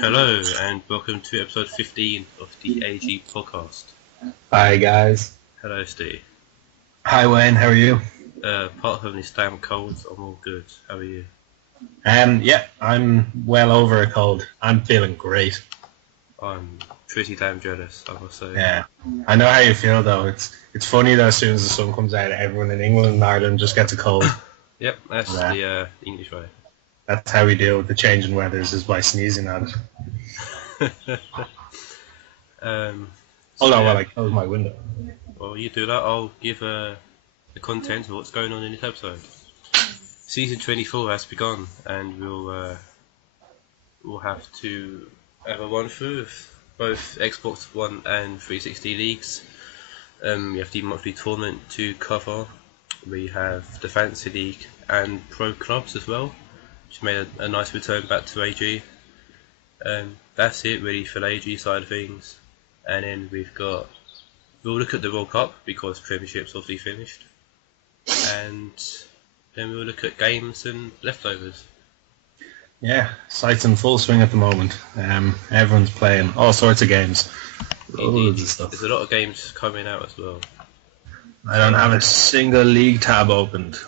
Hello and welcome to episode 15 of the AG podcast. Hi guys. Hello Steve. Hi Wayne, how are you? Apart from this damn cold, I'm all good. How are you? Yeah, I'm well over a cold. I'm feeling great. I'm pretty damn jealous, I must say. Yeah, I know how you feel though. It's funny that as soon as the sun comes out, everyone in England and Ireland just gets a cold. Yep, that's the English way. That's how we deal with the change in weathers, is by sneezing at it. Hold on while I close my window. Well, you do that. I'll give the content of what's going on in this episode. Season 24 has begun, and we'll have to have a run through of both Xbox One and 360 leagues. We have the monthly tournament to cover. We have the Fantasy League and Pro Clubs as well, which made a nice return back to AG. That's it really for the AG side of things. And then we'll look at the World Cup because Premiership's obviously finished. And then we'll look at games and leftovers. Yeah, site's in full swing at the moment. Everyone's playing all sorts of games. Loads of stuff. There's a lot of games coming out as well. I don't have a single league tab opened.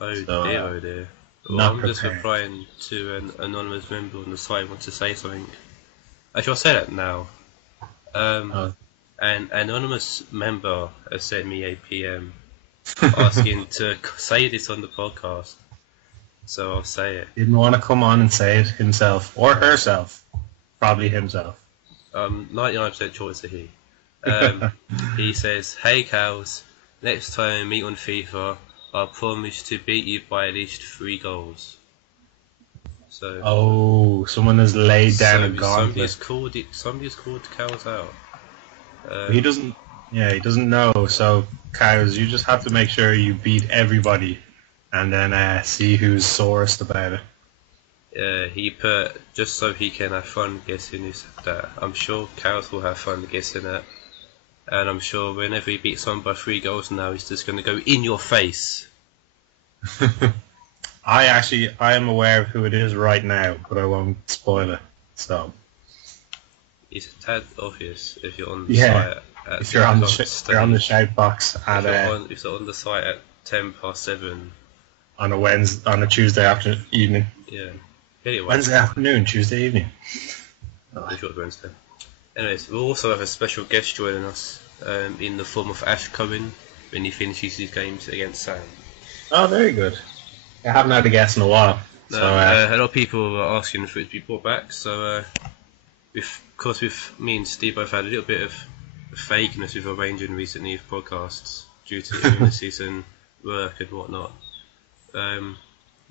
Oh dear. Well, I'm just replying to an anonymous member on the site who wants to say something. Actually, I'll say that now. An anonymous member has sent me a PM asking to say this on the podcast. So I'll say it. Didn't want to come on and say it himself or herself. Probably himself. 99% sure it's a he. He says, "Hey cows, next time we meet on FIFA, I promise to beat you by at least 3 goals." So. Someone has laid down a gauntlet. Somebody's called cows out. He doesn't know. So cows, you just have to make sure you beat everybody, and then see who's sorest about it. He put just so he can have fun guessing that. I'm sure cows will have fun guessing it, and I'm sure whenever he beats someone by 3 goals now, he's just going to go in your face. I am aware of who it is right now, but I won't spoil it. So it's a tad obvious if you're on the site. If you're on the shout box at if you're on the site at 7:10 on a Tuesday evening. Yeah. Anyway. Wednesday afternoon, Tuesday evening. I'm sure it's Wednesday. Anyways, we'll also have a special guest joining us in the form of Ash Cohen when he finishes his games against Sam. Oh, very good. I haven't had a guest in a while. A lot of people are asking for it to be brought back, so with me and Steve both had a little bit of vagueness with arranging recently with podcasts due to illnesses and work and whatnot.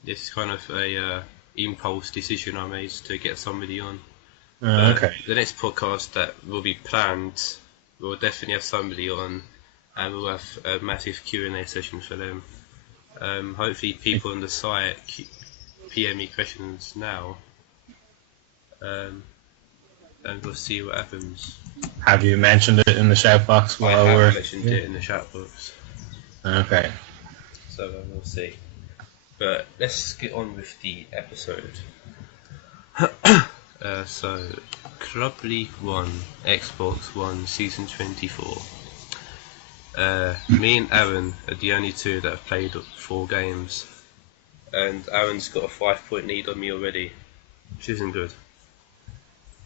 This is kind of a impulse decision I made to get somebody on. Okay. The next podcast that will be planned, we'll definitely have somebody on, and we'll have a massive Q&A session for them. Hopefully people on the site PM me questions now, and we'll see what happens. Have you mentioned it in the shout box while I we're... have mentioned it in the shout box. Okay. So we'll see. But let's get on with the episode. So, Club League 1, Xbox One, Season 24. Me and Aaron are the only two that have played 4 games. And Aaron's got a 5-point lead on me already, which isn't good.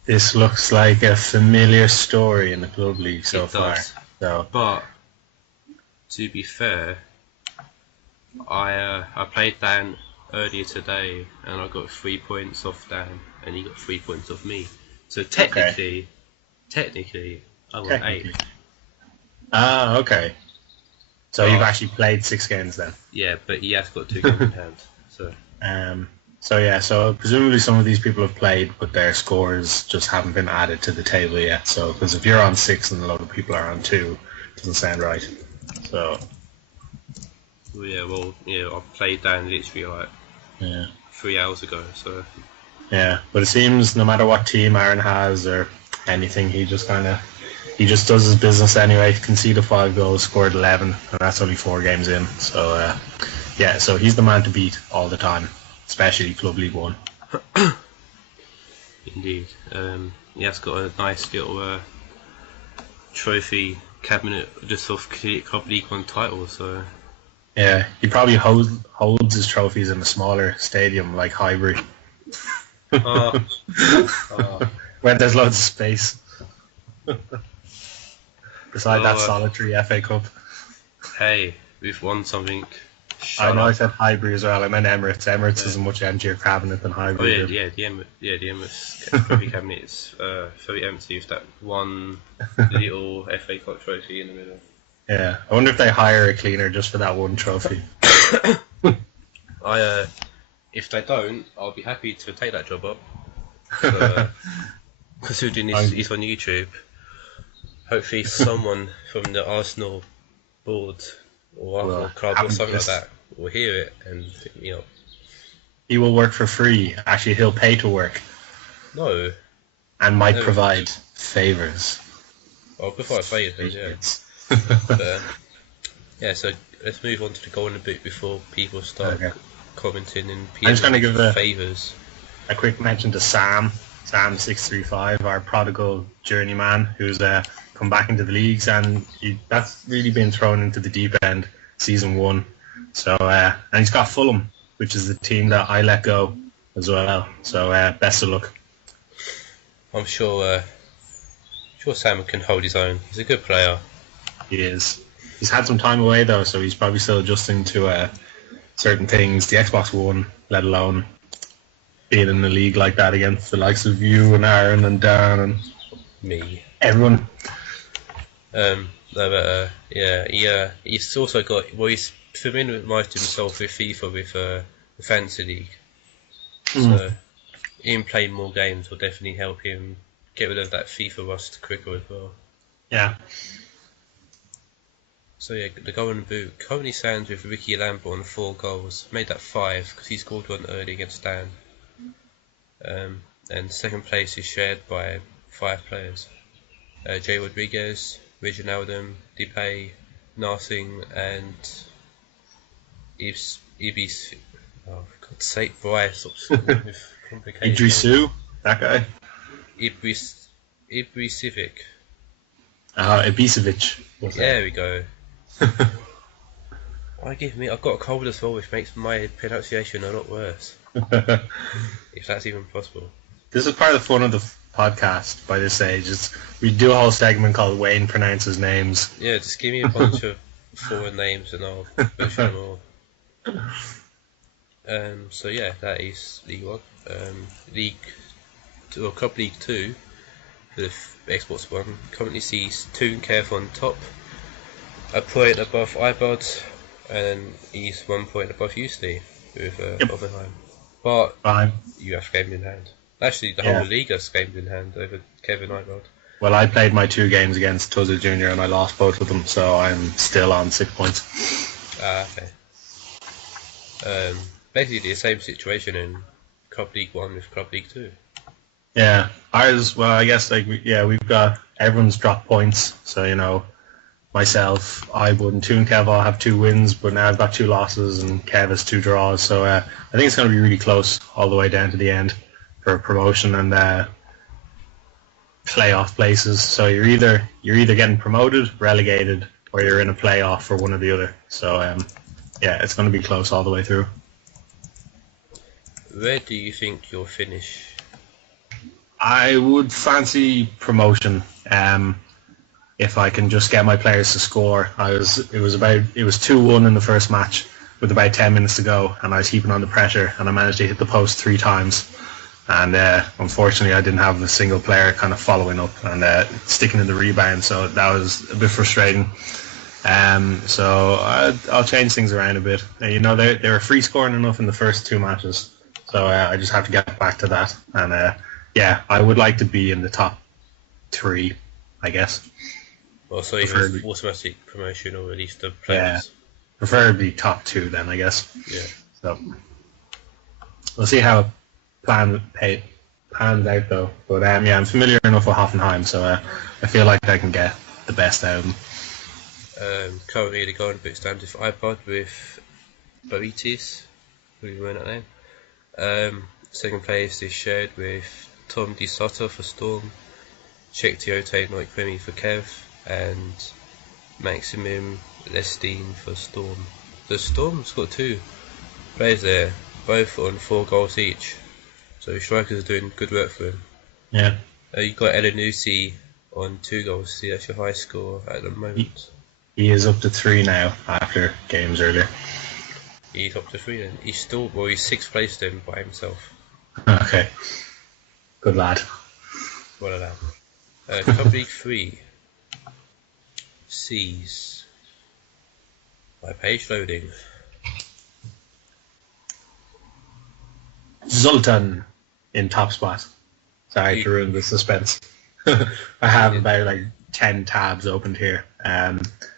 This looks like a familiar story in the Club League so far. So. But, to be fair, I played Dan earlier today and I got 3 points off Dan and he got 3 points off me. So technically I won 8. Ah, okay. So you've actually played 6 games then? Yeah, but he has got 2 games in hand. So presumably some of these people have played, but their scores just haven't been added to the table yet. So because if you're on 6 and a lot of people are on 2, it doesn't sound right. So. I played Dan literally 3 hours ago. So. Yeah, but it seems no matter what team Aaron has or anything, he just does his business anyway. Conceded 5 goals, scored 11, and that's only 4 games in. So so he's the man to beat all the time, especially Club League 1. indeed. He has got a nice little trophy cabinet just off Club League One title. So Yeah, he probably holds his trophies in a smaller stadium like Highbury, oh, where there's loads of space. Beside that Well, solitary FA Cup. hey, we've won something. I know up. I said Highbury as well. I meant Emirates. Emirates is a much emptier cabinet than Oh Highbury. yeah, the Emirates trophy cabinet is very empty with that one little FA Cup trophy in the middle. Yeah, I wonder if they hire a cleaner just for that one trophy. If they don't, I'll be happy to take that job up. So, considering he's on YouTube, hopefully someone from the Arsenal board or Arsenal club or something like that will hear it and pick me up. He will work for free. Actually, he'll pay to work No, and might No. provide favours. I'll provide favours, yeah. Yeah, so let's move on to the Golden Boot before people start Okay. commenting and I'm just gonna give favours. A quick mention to Sam635, our prodigal journeyman, who's come back into the leagues, and that's really been thrown into the deep end season 1. So and he's got Fulham, which is the team that I let go as well. So best of luck. I'm sure Sam can hold his own. He's a good player. He is. He's had some time away though, so he's probably still adjusting to certain things. The Xbox One, let alone being in the league like that against the likes of you and Aaron and Dan and Me. everyone. He's also got. Well, he's familiarised himself with FIFA with the Fantasy League. So him playing more games will definitely help him get rid of that FIFA rust quicker as well. Yeah. So yeah, the Golden Boot currently stands with Ricky Lambert on 4 goals. Made that 5 because he scored one early against Dan. And second place is shared by 5 players: Jay Rodriguez, Reginaldum, Depay, Narsing, and Ibis. Oh, for God's sake, Bryce! With complications. Idrisu, that guy. Ibrisivic. Ibisevic. There we go. I've got a cold as well, which makes my pronunciation a lot worse. If that's even possible. This is part of the fun of the podcast by this stage. We do a whole segment called Wayne Pronounces Names. Yeah, just give me a bunch of foreign names and I'll butcher them all. So yeah, that is League 1. Club League 2 for the Xbox One currently sees Toon Kev on top, a point above iBods, and he's 1 point above you, Steve, with Oppenheim. But Fine. you have games in hand. Actually, the whole league has games in hand over Kevin Ibod. Well, I played my 2 games against Tuzza Jr. and I lost both of them, so I'm still on 6 points. Okay. Basically the same situation in Club League 1 with Club League 2. Yeah, ours. Well, I guess we've got everyone's dropped points. So myself, Ibud, and Toon Kev all have 2 wins, but now I've got 2 losses and Kev has 2 draws. So I think it's going to be really close all the way down to the end for promotion and playoff places. So you're either getting promoted, relegated, or you're in a playoff for one or the other. So it's going to be close all the way through. Where do you think you'll finish? I would fancy promotion. If I can just get my players to score. It was 2-1 in the first match with about 10 minutes to go, and I was heaping on the pressure, and I managed to hit the post 3 times. And unfortunately, I didn't have a single player kind of following up and sticking in the rebound, so that was a bit frustrating. So I'll change things around a bit. They were free scoring enough in the first 2 matches, so I just have to get back to that. And I would like to be in the top 3, I guess. Well, so you have automatic promotion or at least the players. Yeah, preferably top 2 then, I guess. Yeah. So we'll see how it pans out though. But I'm familiar enough with Hoffenheim, so I feel like I can get the best out of them. Currently the Golden Boot stands with iPod with Baritis, who you know that name. Second place is shared with Tom Di Sotta for Storm, Czech Tiote Noikwemi for Kev, and Maximum Lestine for Storm. The Storm's got 2 players there, both on 4 goals each. So strikers are doing good work for him. Yeah. You've got Elanusi on 2 goals. See, that's your high score at the moment. He is up to 3 now after games earlier. He's up to 3 then. He's 6th place then by himself. Okay. Good lad. Well allowed. Club League 3 sees my page loading. Zoltan in top spot. Sorry to ruin the suspense. I have about like 10 tabs opened here.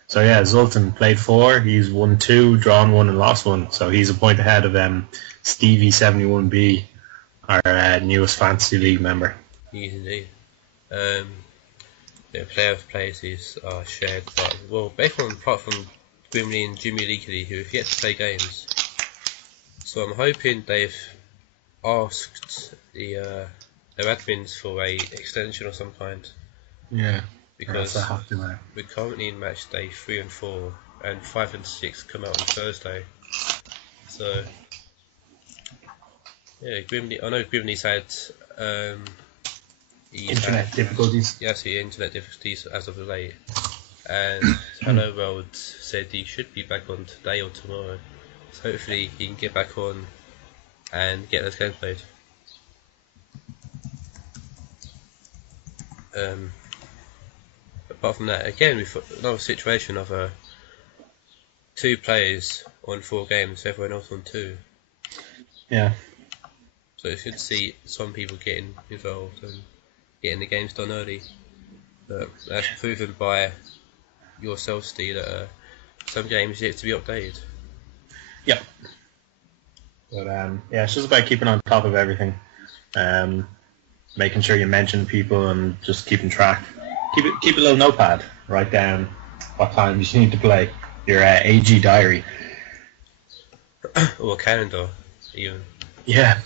So yeah, Zoltan played 4. He's won 2, drawn 1, and lost 1. So he's a point ahead of Stevie71B, our newest fantasy league member. He is indeed. The player of places are shared by everyone apart from Grimley and Jimmy Leakley, who have yet to play games. So I'm hoping they've asked their admins for a extension of some kind. Yeah. Because we're currently in match day 3 and 4, and 5 and 6 come out on Thursday. So yeah, Grimley. I know Grimley's had internet difficulties. Yes, internet difficulties as of late. And Hello World said he should be back on today or tomorrow. So hopefully he can get back on and get those games played. Apart from that, again we've got another situation of 2 players on 4 games, everyone else on 2. Yeah. So it's good to see some people getting involved and getting the games done early. But that's proven by yourself, Steve, that some games yet to be updated. Yep. But yeah, it's just about keeping on top of everything. Making sure you mention people and just keeping track. Keep a little notepad. Write down what times you need to play. Your AG diary. Or a calendar, even. Yeah.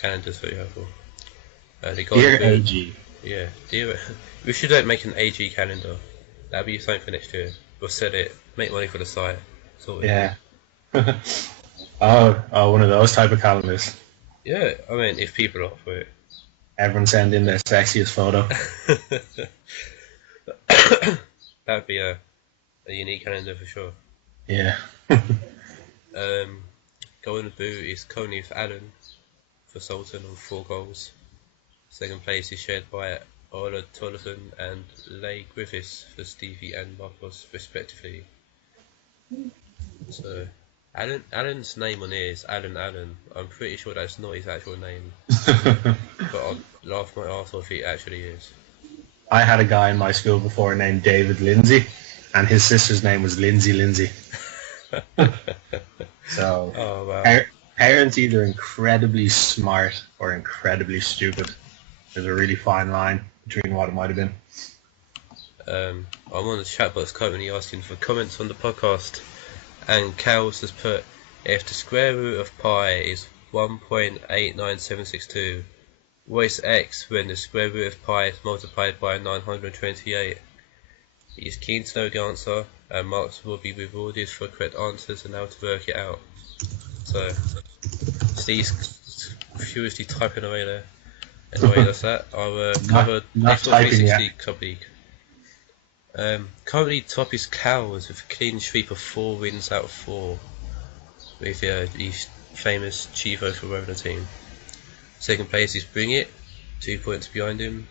Calendar's very helpful. Dear AG. Yeah, we should make an AG calendar. That'll be something for next year. We'll set it, make money for the site. Yeah. oh, one of those type of calendars. Yeah, I mean, if people are up for it. Everyone send in their sexiest photo. That'd be a unique calendar for sure. Yeah. Going to boot is currently with Alan for Sultan on 4 goals. Second place is shared by Ola Tolleson and Leigh Griffiths for Stevie and Marcos respectively. So Alan's name on here is Alan. I'm pretty sure that's not his actual name. But I'll laugh my arse off if it actually is. I had a guy in my school before named David Lindsay, and his sister's name was Lindsay. So, oh, wow. Parents either incredibly smart or incredibly stupid. There's a really fine line between what it might have been. I'm on the chat box currently asking for comments on the podcast, and Cows has put, if the square root of pi is 1.89762, what is x when the square root of pi is multiplied by 928? He is keen to know the answer, and marks will be rewarded for correct answers and how to work it out. So, Steve's furiously typing away there. Anyway, that's that. I'll cover Xbox 360 Club League. Currently top is Cows with a clean sweep of 4 wins out of 4, with the famous Chivo Corona team. Second place is Bring It, 2 points behind him.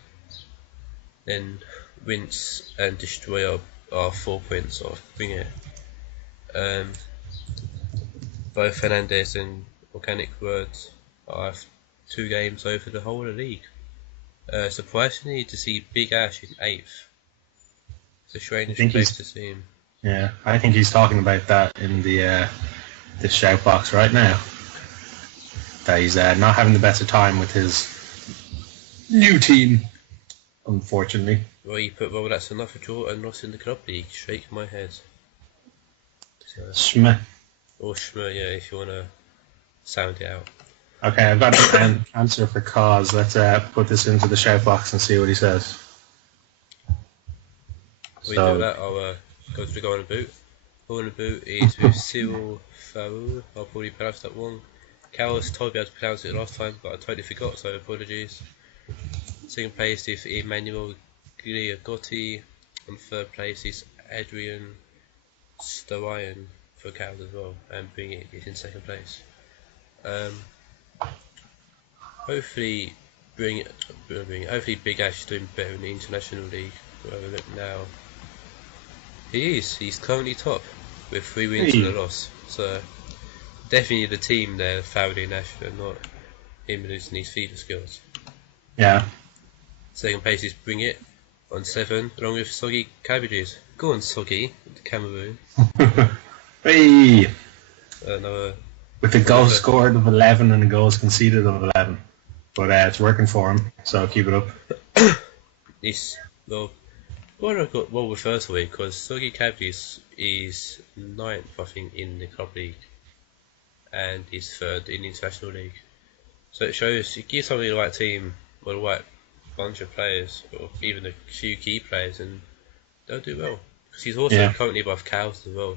Then Rinse and Destroyer are 4 points off Bring It. Both Fernandez and Organic Words are 2 games over the whole of the league. Surprisingly to see Big Ash in 8th. It's a strange place to see him. Yeah, I think he's talking about that in the shout box right now. That he's not having the best of time with his new team, unfortunately. Well, you put, well, that's enough for draw and loss in the Club League. Shake my head. So, Shmeh. or Shmeh, yeah, if you want to sound it out. Okay, I've got an answer for cause. Let's put this into the shout box and see what he says. We do that. I'll go to the Golden Boot. Golden Boot is with Cyril Farou. I'll probably pronounce that wrong. Carlos told me how to pronounce it last time, but I totally forgot, so apologies. Second place is Emmanuel Gliagotti. And third place is Adrian Starayan for Cows as well, and Bring It is in second place. Hopefully, hopefully Big Ash is doing better in the International League. We'll have a look now. He's currently top with 3 wins and a loss. So definitely the team there, Faraday and Ash, and not him losing his FIFA skills. Yeah. Second place is Bring It on 7, along with Soggy Cabbages. Go on, Soggy, Cameroon. Hey! Another. With a goal scored of 11 and a goals conceded of 11. But it's working for him, so keep it up. Well with first week, because Soggy Cabbages is 9th, I think, in the club league, and is 3rd in the international league. So it shows you give somebody the right team or the right bunch of players, or even a few key players, and they'll do well. Because he's also currently above Cows as well,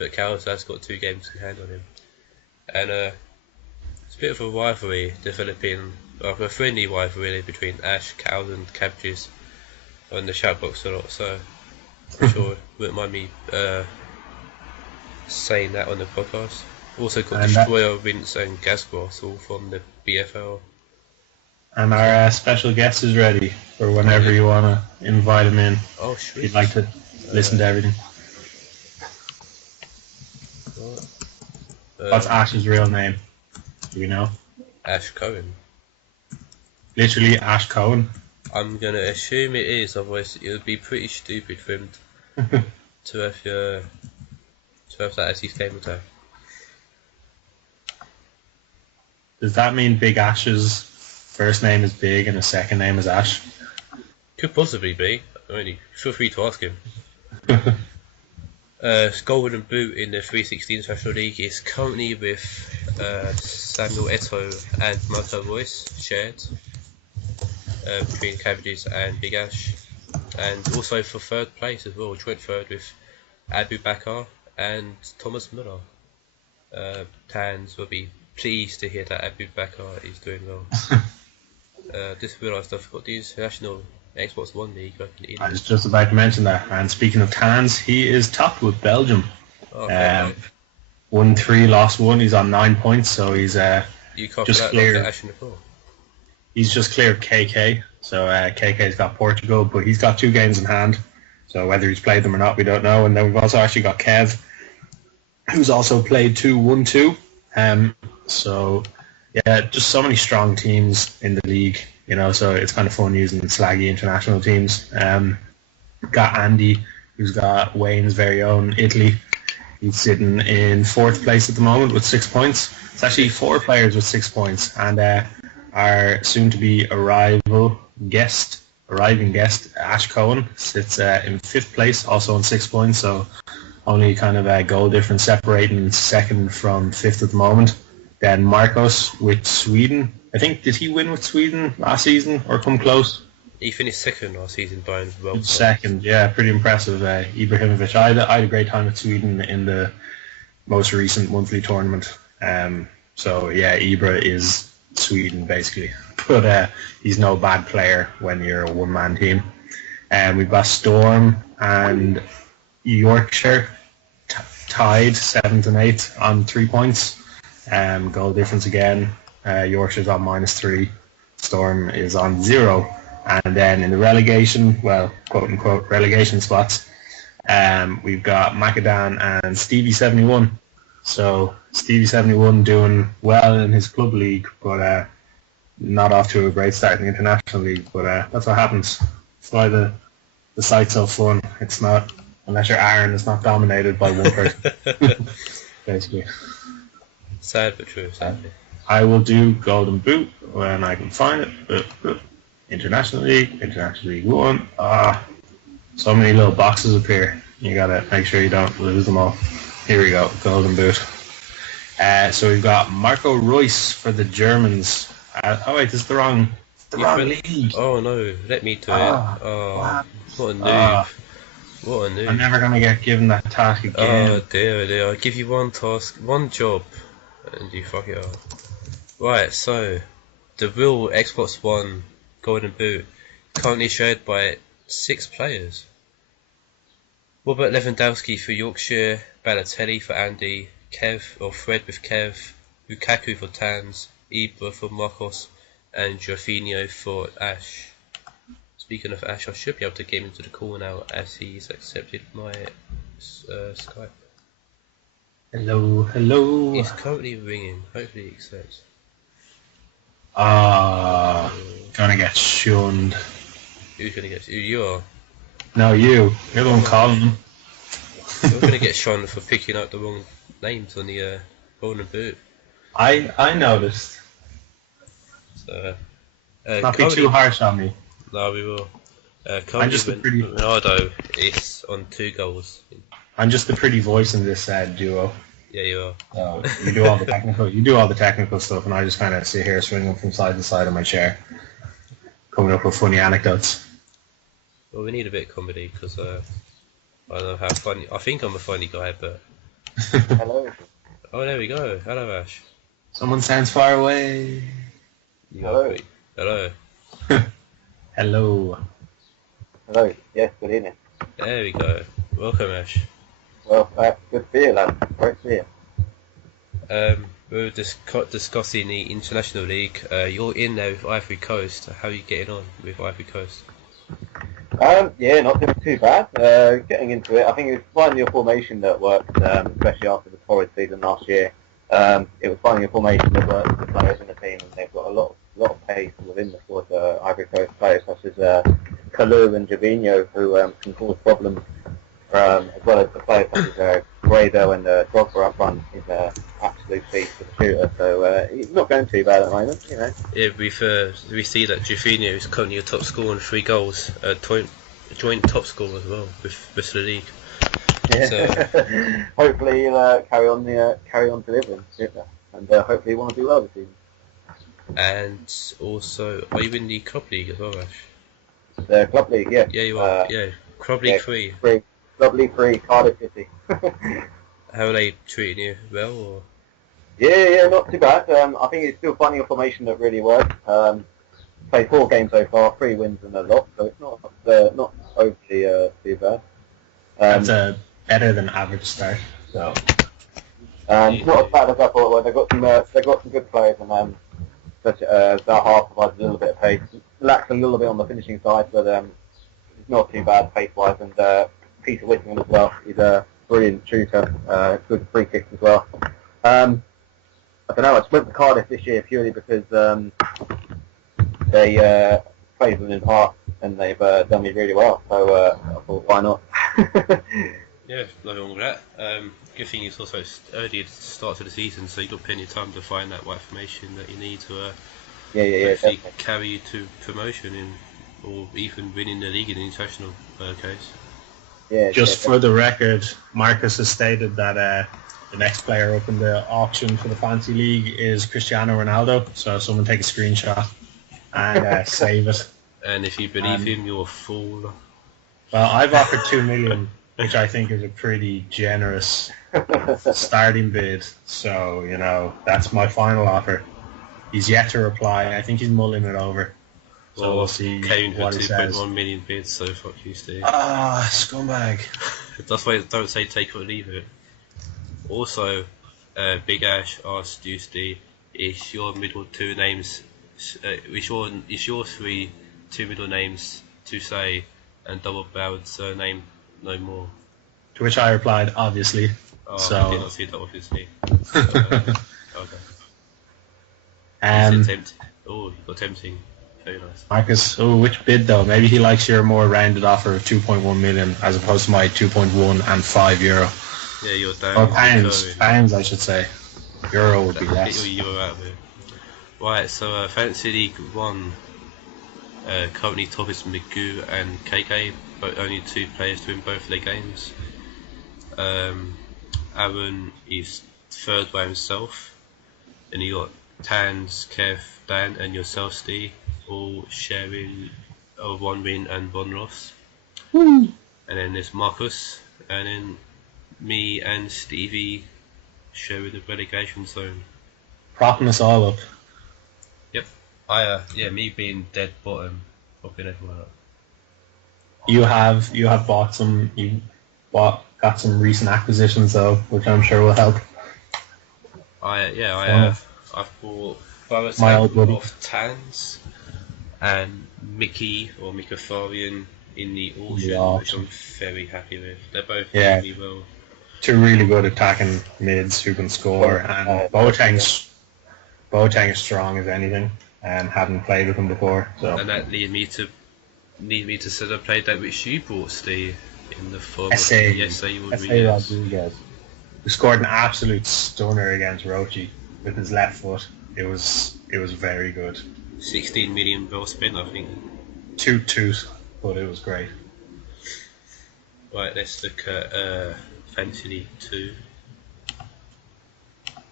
but Cows has got 2 games in hand on him, and it's a bit of a rivalry developing, a friendly rivalry between Ash, Cows, and Cabbages on the shout box a lot. So I'm sure it wouldn't mind me saying that on the podcast. Also got Destroyer, Vince, and Gasgros all from the BFL. And our special guest is ready for whenever you want to invite him in. Oh, sweet. If you'd like to listen to everything. What's Ash's real name? Do you know? Ash Cohen. Literally Ash Cohen? I'm going to assume it is, otherwise it would be pretty stupid for him to have that as his game tag. Does that mean Big Ash's first name is Big and his second name is Ash? Could possibly be. I mean, feel free to ask him. Golden Boot in the 360 International League is currently with Samuel Eto'o and Marco Royce shared between Cabbages and Big Ash, and also for 3rd place as well, joint 3rd with Abu Bakar and Thomas Muller. Tans will be pleased to hear that Abu Bakar is doing well. Just realised I forgot the International Xbox One League. I was just about to mention that. And speaking of Tans, he is top with Belgium. Won 3, lost 1. He's on 9 points, so he's just clear. He's just clear of KK. So KK's got Portugal, but he's got 2 games in hand. So whether he's played them or not, we don't know. And then we've also actually got Kev, who's also played 2-1-2. So yeah, just so many strong teams in the league, you know, so it's kind of fun using slaggy international teams. Got Andy, who's got Wayne's very own Italy. He's sitting in 4th place at the moment with 6 points. It's actually 4 players with 6 points, and our soon-to-be arriving guest, Ash Cohen, sits in 5th place, also on 6 points, so only kind of a goal difference separating 2nd from 5th at the moment. Then Marcos with Sweden. I think, did he win with Sweden last season or come close? He finished 2nd last season by well. 2nd, yeah, pretty impressive. Ibrahimovic. I had a great time with Sweden in the most recent monthly tournament. So yeah, Ibra is Sweden basically, but he's no bad player when you're a one-man team. We've got Storm and Yorkshire tied 7th and 8th on 3 points. Goal difference again. Yorkshire's on -3. Storm is on 0. And then in the relegation, well, quote unquote relegation spots, we've got Macadam and Stevie71. So Stevie71 doing well in his club league, but not off to a great start in the international league. But that's what happens. That's why the site's so fun. It's not, unless you're Aaron, it's not dominated by one person. Basically. Sad but true, sadly. I will do Golden Boot when I can find it. International League 1. So many little boxes up here. You gotta make sure you don't lose them all. Here we go, Golden Boot. So we've got Marco Reus for the Germans. Oh wait, this is the wrong league. Oh no, let me do it. Ah, Oh, what a noob. Ah, What a noob. I'm never gonna get given that task Oh again. dear. I give you one task, one job, and you fuck it up. Right, so the real Xbox One Golden Boot currently shared by 6 players. Robert Lewandowski for Yorkshire, Balotelli for Andy, Fred with Kev, Lukaku for Tans, Ibra for Marcos, and Jorginho for Ash. Speaking of Ash, I should be able to get him into the call now as he's accepted my Skype. Hello. He's currently ringing. Hopefully he accepts. Gonna get shunned. Who's gonna get? Who you are? No, you're the one calling him. You're gonna get shunned for picking up the wrong names on the Golden Boot. I noticed. So, Not be too harsh on me. No, we will. I'm just the pretty. Ronaldo is on 2 goals. I'm just the pretty voice in this duo. Yeah, you are. You do all the technical. You do all the technical stuff, and I just kind of sit here swinging from side to side of my chair, coming up with funny anecdotes. Well, we need a bit of comedy because I don't know how funny. I think I'm a funny guy, but. Hello. Oh, there we go. Hello, Ash. Someone sounds far away. Hello. Hello. Hello. Hello. Yes, good evening. There we go. Welcome, Ash. Well, good to see you, lad. Great to see you. We were discussing the International League. You're in there with Ivory Coast. How are you getting on with Ivory Coast? Yeah, not doing too bad. Getting into it, I think it was finding a formation that worked, especially after the torrid season last year. It was finding a formation that worked for the players in the team, and they've got a lot of pace within the squad. Ivory Coast players such as Kalou and Jorginho, who can cause problems, as well as the players such as Grado and Drogba up front is absolute beast of a shooter. So he's not going too bad at the moment, you know. Yeah, we see that Jorginho is currently your top scorer on 3 goals, joint top scorer as well with the league. Yeah. So, hopefully he'll carry on delivering, and hopefully he want to do well this season. and also, are you in the club league as well, Ash? The club league, yeah. Yeah, you are. Yeah, club league 3. Club league 3, Cardiff City. How are they treating you? Well, or? Yeah, not too bad. I think it's still finding a formation that really works. Played 4 games so far, 3 wins and a loss, so it's not overly too bad. That's a better than average start. So. Not as bad as I thought. Well, they've got some good players, and such that half provides a little bit of pace. Lacks a little bit on the finishing side, but it's not too bad pace-wise. And Peter Whittingham as well. He's a brilliant shooter. Good free kicks as well. I don't know. I just went to Cardiff this year purely because they played them in the past and they've done me really well. So I thought, why not? Yeah, nothing wrong with that. Good thing it's also early at the start of the season, so you've got plenty of time to find that right formation that you need to hopefully carry you to promotion or even winning the league in the international case. Yeah, just for the record, Marcus has stated that the next player up in the auction for the Fantasy League is Cristiano Ronaldo. So someone take a screenshot and save it. And if you believe him, you're a fool. Well, I've offered 2 million, which I think is a pretty generous starting bid. So, you know, that's my final offer. He's yet to reply. I think he's mulling it over. So we'll see what he says. 2.1 million bids, so fuck you, Steve. Ah, scumbag. That's why don't say take it or leave it. Also, Big Ash asked you, Steve, is your middle 2 names, is your 2 middle names to say and double-barreled surname no more? To which I replied, obviously. Oh, so... I did not see that, obviously. Okay. Oh, you're tempting. Very nice. Marcus, which bid though? Maybe he likes your more rounded offer of 2.1 million as opposed to my 2.1 and €5. Yeah, you're down. Or pounds I should say. Euro would be less. Euro out of it. Right, so Fantasy League 1, currently top is Magoo and KK, but only 2 players to win both their games. Aaron is third by himself, and you got Tans, Kev, Dan, and yourself, Steve, all sharing a 1 win and 1 loss. And then there's Marcus, and then me and Stevie sharing the relegation zone. Propping us all up. Yep. Me being dead bottom, propping everyone up. You have got some recent acquisitions though, which I'm sure will help. I have. I've bought My old buddy. of Tans and Mickey or Microphorian in the auction, which I'm very happy with. They're both really well. 2 really good attacking mids who can score, and Boateng's strong as anything, and hadn't played with him before. So. And that lead me to sort of play that which you brought, Steve, in the form S.A. of S.A. Rodriguez, who scored an absolute stunner against Rochi with his left foot. It was very good. 16 million well spent, I think. Toot, but it was great. Right, let's look at Fantasy League 2.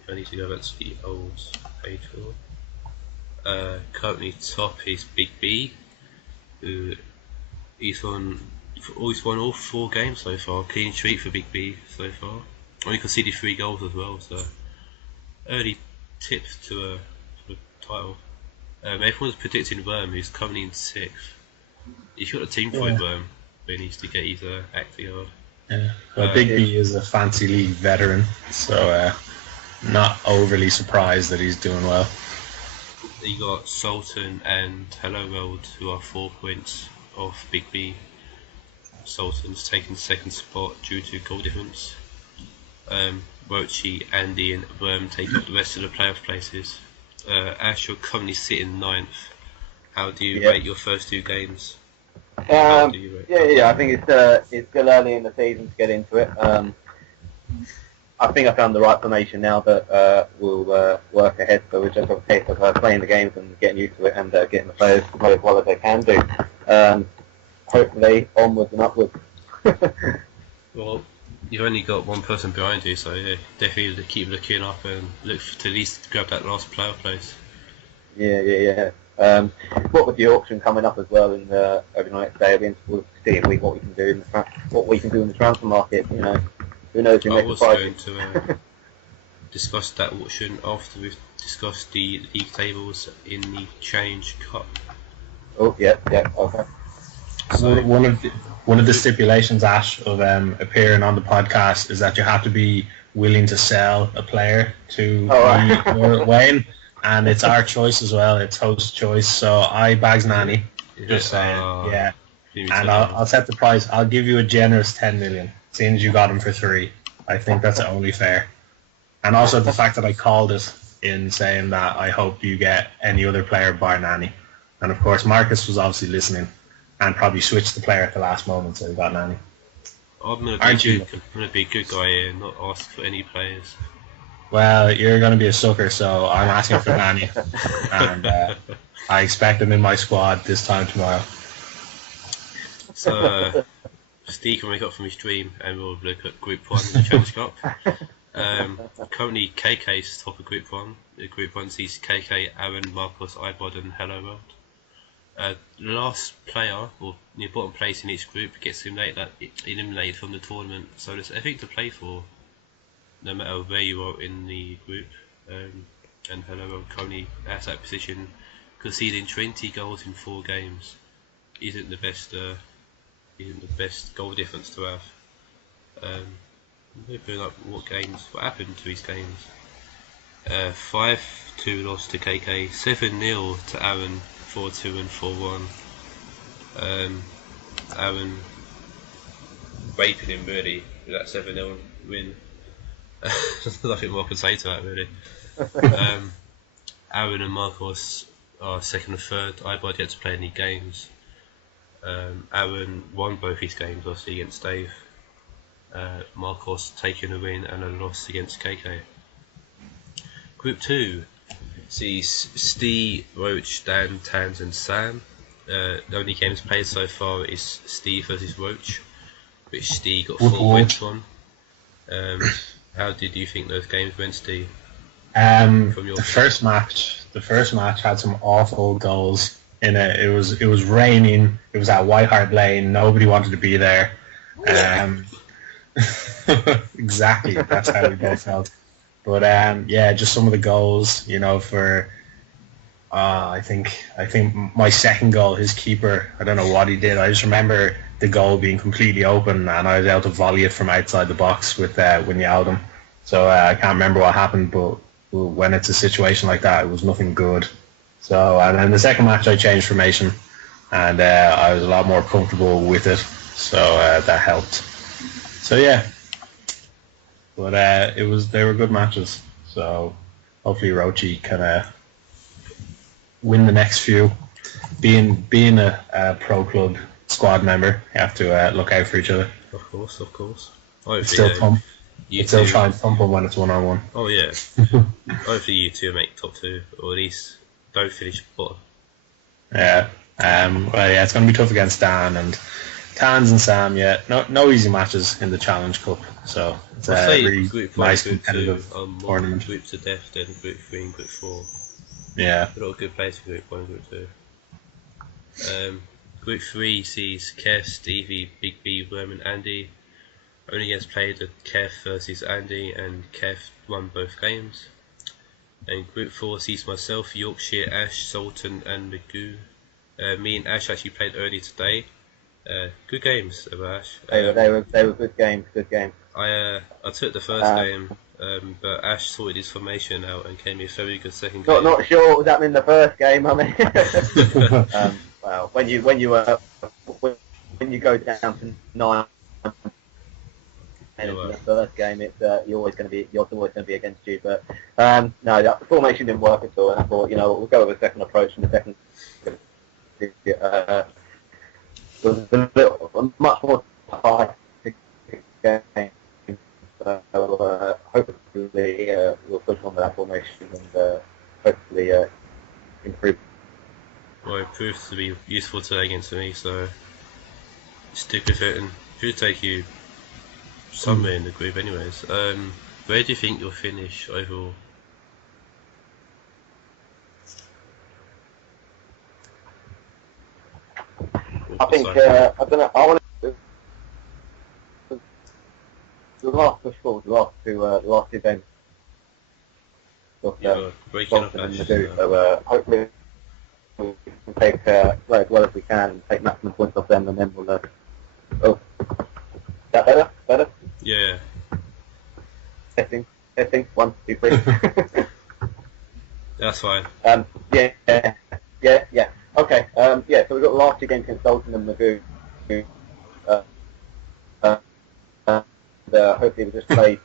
I need to go back to the old page for. Currently top is Big B, who he's won all 4 games so far. Clean sheet for Big B so far. Only conceded 3 goals as well, so early tip to a title. Everyone's predicting Worm, who's currently in 6th. He's got a team point Worm, but he needs to get his act together. Yeah. Well, Big B is a fancy league veteran, so not overly surprised that he's doing well. You got Sultan and Hello World, who are 4 points off Big B. Sultan's taking 2nd spot due to goal difference. Rochi, Andy and Worm take up the rest of the playoff places. Ash, you're currently sitting 9th. How do you rate your first 2 games? I think it's still early in the season to get into it. I think I found the right formation now that will work ahead. So we're just a case of playing the games and getting used to it and getting the players to play as well as they can do. Hopefully, onwards and upwards. Well, you've only got one person behind you, so yeah, definitely keep looking up and look to at least grab that last playoff place. Yeah. What with the auction coming up as well in over the next day, we'll see what we can do in the transfer market. You know, who knows who makes the prize. I was going to discuss that auction after we've discussed the league tables in the Change Cup. Oh yeah, okay. So one of the stipulations, Ash, of appearing on the podcast is that you have to be willing to sell a player to me or Wayne. And it's our choice as well. It's host choice. So I bags Nani. Just saying, yeah. And I'll set the price. I'll give you a generous 10 million, seeing as you got him for 3. I think that's only fair. And also the fact that I called it in saying that I hope you get any other player bar Nani. And of course Marcus was obviously listening and probably switched the player at the last moment, so he got Nani. I'm going to be a good guy here and not ask for any players. Well, you're going to be a sucker, so I'm asking for Nani, and I expect him in my squad this time tomorrow. So, Steve can wake up from his dream, and we'll look at Group 1 in the Challenge Cup. Currently, KK's top of Group 1. Group 1 sees KK, Aaron, Marcos, iBod, and Hello World. The last player, or the bottom place in each group, gets eliminated from the tournament, so there's everything to play for, no matter where you are in the group. And Hello World currently at that position, conceding 20 goals in 4 games isn't the best goal difference to have. Looking up what happened to these games. 5-2 loss to KK, 7-0 to Aaron, 4-2 and 4-1. Aaron raping him really with that 7-0 win. There's nothing more I can say to that really. Aaron and Marcos are 2nd and 3rd. iBod yet to play any games. Aaron won both his games obviously against Dave. Marcos taking a win and a loss against KK. Group 2 sees Steve, Roach, Dan, Tans and Sam. The only games played so far is Steve versus Roach, which Steve got 4 points on. How did you think those games went, Steve? From your The first match had some awful goals in it. It was raining. It was at White Hart Lane. Nobody wanted to be there. Exactly, that's how we both felt. But yeah, just some of the goals, for I think my second goal, his keeper, I don't know what he did. I just remember the goal being completely open, and I was able to volley it from outside the box with Wijnaldum. So I can't remember what happened, but when it's a situation like that, it was nothing good. So and then the second match, I changed formation, and I was a lot more comfortable with it. So that helped. So yeah, but they were good matches. So hopefully Rochi can win the next few. Being a pro club squad member, you have to look out for each other. Of course. Still try and thump them when it's 1-on-1. Oh yeah. Hopefully you two make top 2, or at least don't finish bottom. Yeah. Well, yeah, it's going to be tough against Dan and Tans and Sam. Yeah, no easy matches in the Challenge Cup. So it's a really nice competitive tournament. Group to death, then Group 3 and Group 4. Yeah. A lot of good players for Group 1 and Group 2. Group 3 sees Kev, Stevie, Big B, Worm and Andy. Only gets played at Kev versus Andy, and Kev won both games. And Group 4 sees myself, Yorkshire, Ash, Sultan and Magoo. Me and Ash actually played early today. Good games, Ash. They were good games. I took the first game, but Ash sorted his formation out and came in a very good second game. Not sure what was happening in the first game. I mean, well, when you go down to 9. And in the first game, it's you're always going to be against you. But no, the formation didn't work at all. And I thought, we'll go with a second approach. And the second was a much more tight game. So hopefully we'll push on with that formation and hopefully improve. Well, it proved to be useful today against me, so stick with it, and it should take you somewhere in the group anyways. Where do you think you'll finish overall? I think I don't know. I want to the last push forward, the last two games. Breaking up. So hopefully we can take play as well as we can, take maximum points off them, and then we'll. Oh, is that better? Better? Yeah. Testing. 1, 2, 3. That's fine. Yeah. Okay. Yeah. So we've got the last two games against Sultan and Magoo. Hopefully we just play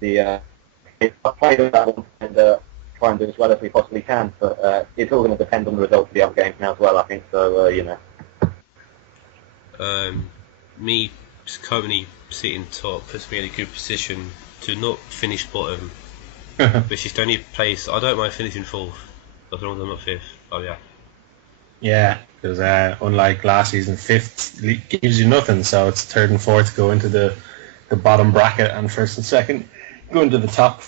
the play that one and try and do as well as we possibly can. But it's all going to depend on the results of the other games now as well, I think. So Me currently sitting top puts me in a good position to not finish bottom, which is the only place I don't mind finishing 4th, as long as I'm not 5th. Oh yeah. Yeah, because unlike last season, 5th gives you nothing, so it's 3rd and 4th go into the bottom bracket, and 1st and 2nd go into the top.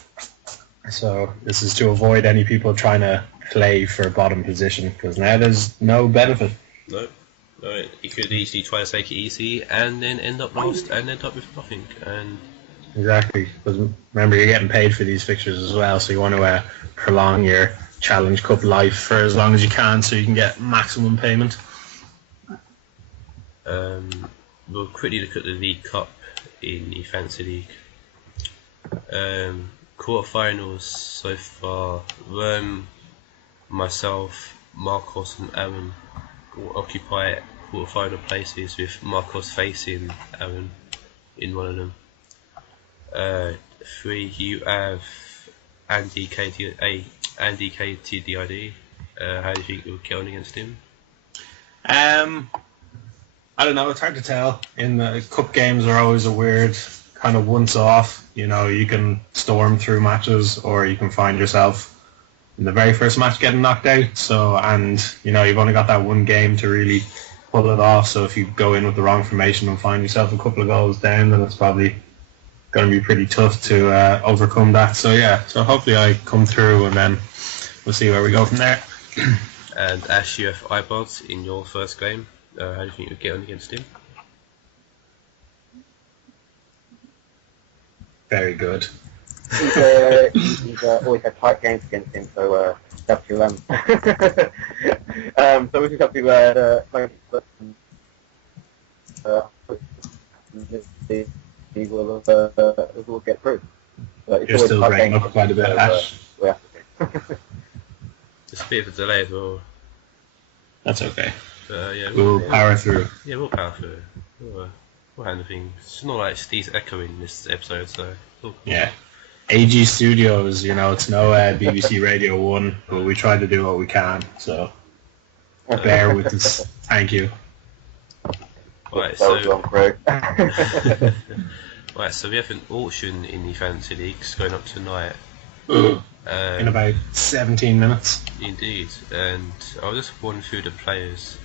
So this is to avoid any people trying to play for bottom position, because now there's no benefit. No. You could easily try to take it easy and then end up lost and end up with nothing. And exactly, because remember, you're getting paid for these fixtures as well, so you want to prolong your Challenge Cup life for as long as you can, so you can get maximum payment. We'll quickly look at the League Cup in the Fantasy League. Quarterfinals so far: myself, Marcos, and Aaron will occupy quarterfinal places, with Marcos facing Aaron in one of them. 3, you have Andy KTDID. How do you think you'll get on against him? I don't know, it's hard to tell. In the cup games are always a weird kind of once off. You can storm through matches, or you can find yourself in the very first match getting knocked out. So, and you've only got that one game to really pull it off. So if you go in with the wrong formation and find yourself a couple of goals down, then it's probably going to be pretty tough to overcome that. So yeah, so hopefully I come through and then we'll see where we go from there. And Ash, you have iPods in your first game. How do you think you'd get on against him? Very good. He's always had tight games against him, so have to so we just have to he will get through. But it's You're always still tight breaking games, up quite a bit, so, Ash. we have to. Just a bit of a delay as well. That's okay. Yeah, We'll power through. Yeah, we'll power through. We'll handle things. It's not like Steve's echoing this episode, so. Yeah. AG Studios, you know, it's no BBC Radio 1, but we try to do what we can, so bear with us. Thank you. Right, That was so, wrong, Craig. right, so we have an auction in the Fantasy Leagues going up tonight. In about 17 minutes. Indeed, and I'll just run through the players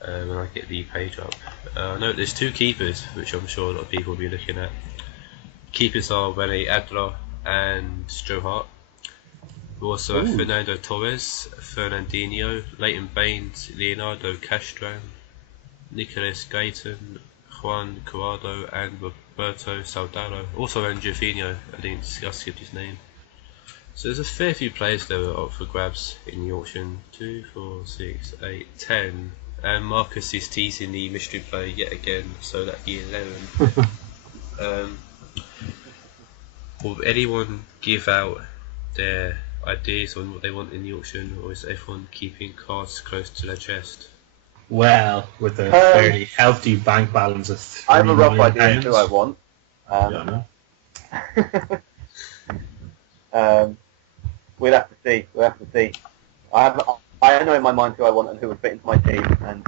when I get the page up. I know there's 2 keepers, which I'm sure a lot of people will be looking at. Keepers are Rene Adler and Joe Hart. We also have Fernando Torres, Fernandinho, Leighton Baines, Leonardo Castran, Nicolas Gayton, Juan Corrado and Roberto Soldado. Also Angelino, I didn't skip his name. So there's a fair few players that are up for grabs in the auction. 2, 4, 6, 8, 10. And Marcus is teasing the mystery player yet again, so that'd be 11. Will anyone give out their ideas on what they want in the auction, or is everyone keeping cards close to their chest? Well, with a fairly healthy bank balance of £3 I have a rough million idea of who I want. We'll have to see. I know in my mind who I want and who would fit into my team, and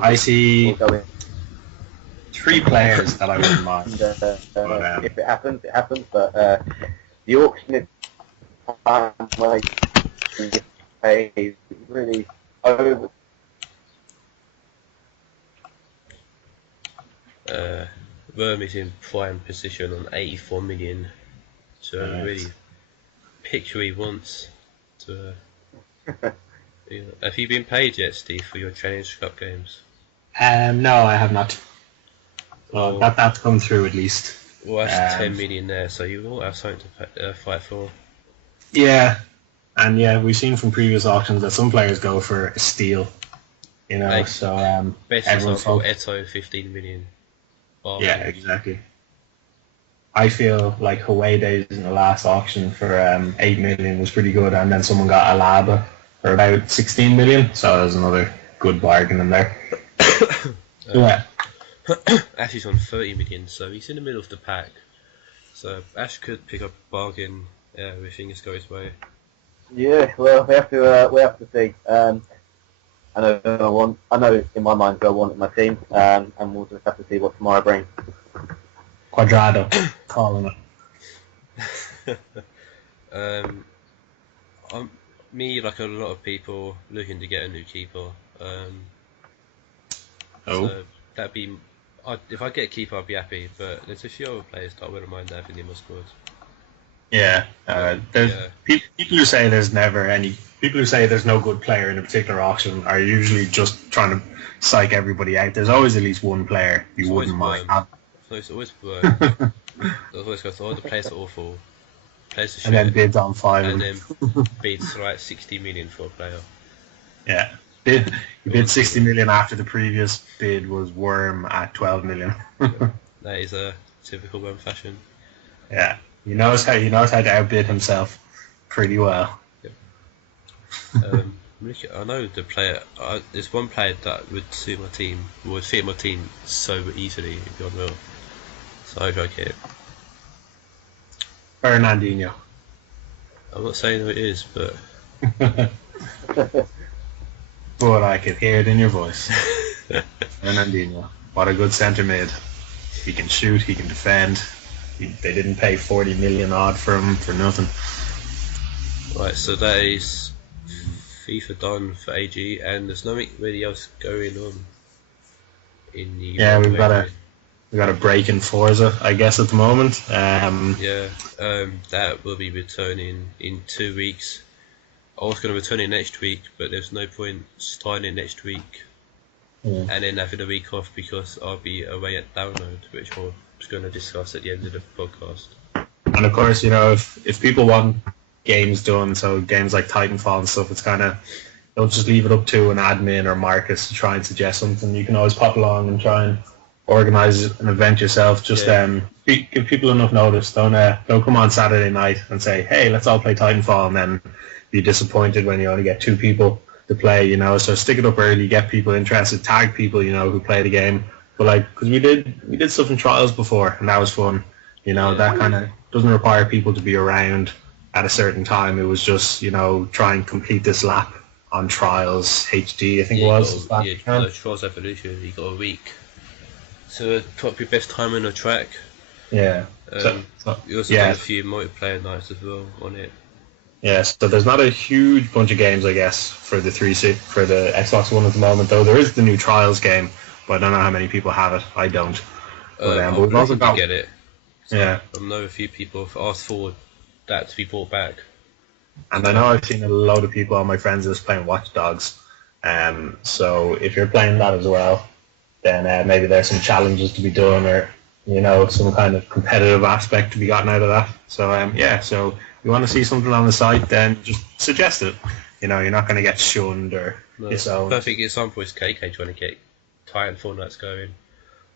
I see we'll go in. 3 players that I wouldn't mind. And, if it happens, it happens. But the auction is where you get paid really over. Worm is in prime position on 84 million, so really pick who he wants. To, have you been paid yet, Steve, for your Challenge Cup games? No, I have not. Well, that's come through at least. Well, that's 10 million there, so you will have something to fight for. Yeah, and yeah, we've seen from previous auctions that some players go for a steal. You know, Like, so best everyone's example, Eto, 15 million. Yeah, exactly. I feel like Hawaii Days in the last auction for 8 million was pretty good, and then someone got Alaba for about 16 million, so there's another good bargain in there. Yeah. Ash is on 30 million, so he's in the middle of the pack. So Ash could pick up a bargain if things go his way. Yeah, well, we have to see. I know who I want. I know in my mind who I want in my team, and we'll just have to see what tomorrow brings. Quadrado, calling it. Me, like a lot of people, looking to get a new keeper. So that'd be. If I get a keeper, I'd be happy. But there's a few other players that I wouldn't mind having in my squad. Yeah, there's people who say there's no good player in a particular auction are usually just trying to psych everybody out. There's always at least one player you wouldn't mind. So it's always work. There's always goes, the players are awful. Players are shit. And then bids on 5. And then bids like 60 million for a player. Yeah. He bid 60 million after the previous bid was Worm at 12 million. That is a typical Worm fashion. Yeah. He knows how to outbid himself pretty well. I know the player. There's one player that would suit my team, would fit my team so easily, if you're unreal. So I hope I get it. Fernandinho. I'm not saying who it is, but but I can hear it in your voice. Fernandinho. What a good centre mid. He can shoot, he can defend. They didn't pay 40 million odd for him for nothing. Right, so that is FIFA done for AG, and there's nothing really else going on in the yeah, we've got We got a break in Forza, I guess, at the moment. That will be returning in 2 weeks. I was going to return it next week, but there's no point starting it next week and then having a week off because I'll be away at Download, which I was going to discuss at the end of the podcast. And of course, you know, if people want games done, so games like Titanfall and stuff, it's kind of, don't just leave it up to an admin or Marcus to try and suggest something. You can always pop along and try and organise an event yourself. Just give people enough notice. Don't come on Saturday night and say, hey, let's all play Titanfall, and then be disappointed when you only get 2 people to play, you know. So stick it up early, get people interested, tag people, you know, who play the game. But like, because we did stuff in Trials before, and that was fun. You know, that kind of doesn't require people to be around at a certain time. It was just, you know, try and complete this lap on Trials HD, I think it was. Trials Evolution, you got a week. So put your best time on the track. Yeah. You also got a few multiplayer nights as well on it. Yeah, so there's not a huge bunch of games, I guess, for the Xbox One at the moment, though. There is the new Trials game, but I don't know how many people have it. I don't. But we've also got... get it. So yeah. I know a few people have asked for that to be brought back. And I know I've seen a load of people, all my friends, that's playing Watch Dogs. So if you're playing that as well, then maybe there's some challenges to be done, or, you know, some kind of competitive aspect to be gotten out of that. So, so if you want to see something on the site, then just suggest it. You know, you're not going to get shunned or disowned. Perfect example is KK trying to get Titanfall nights going.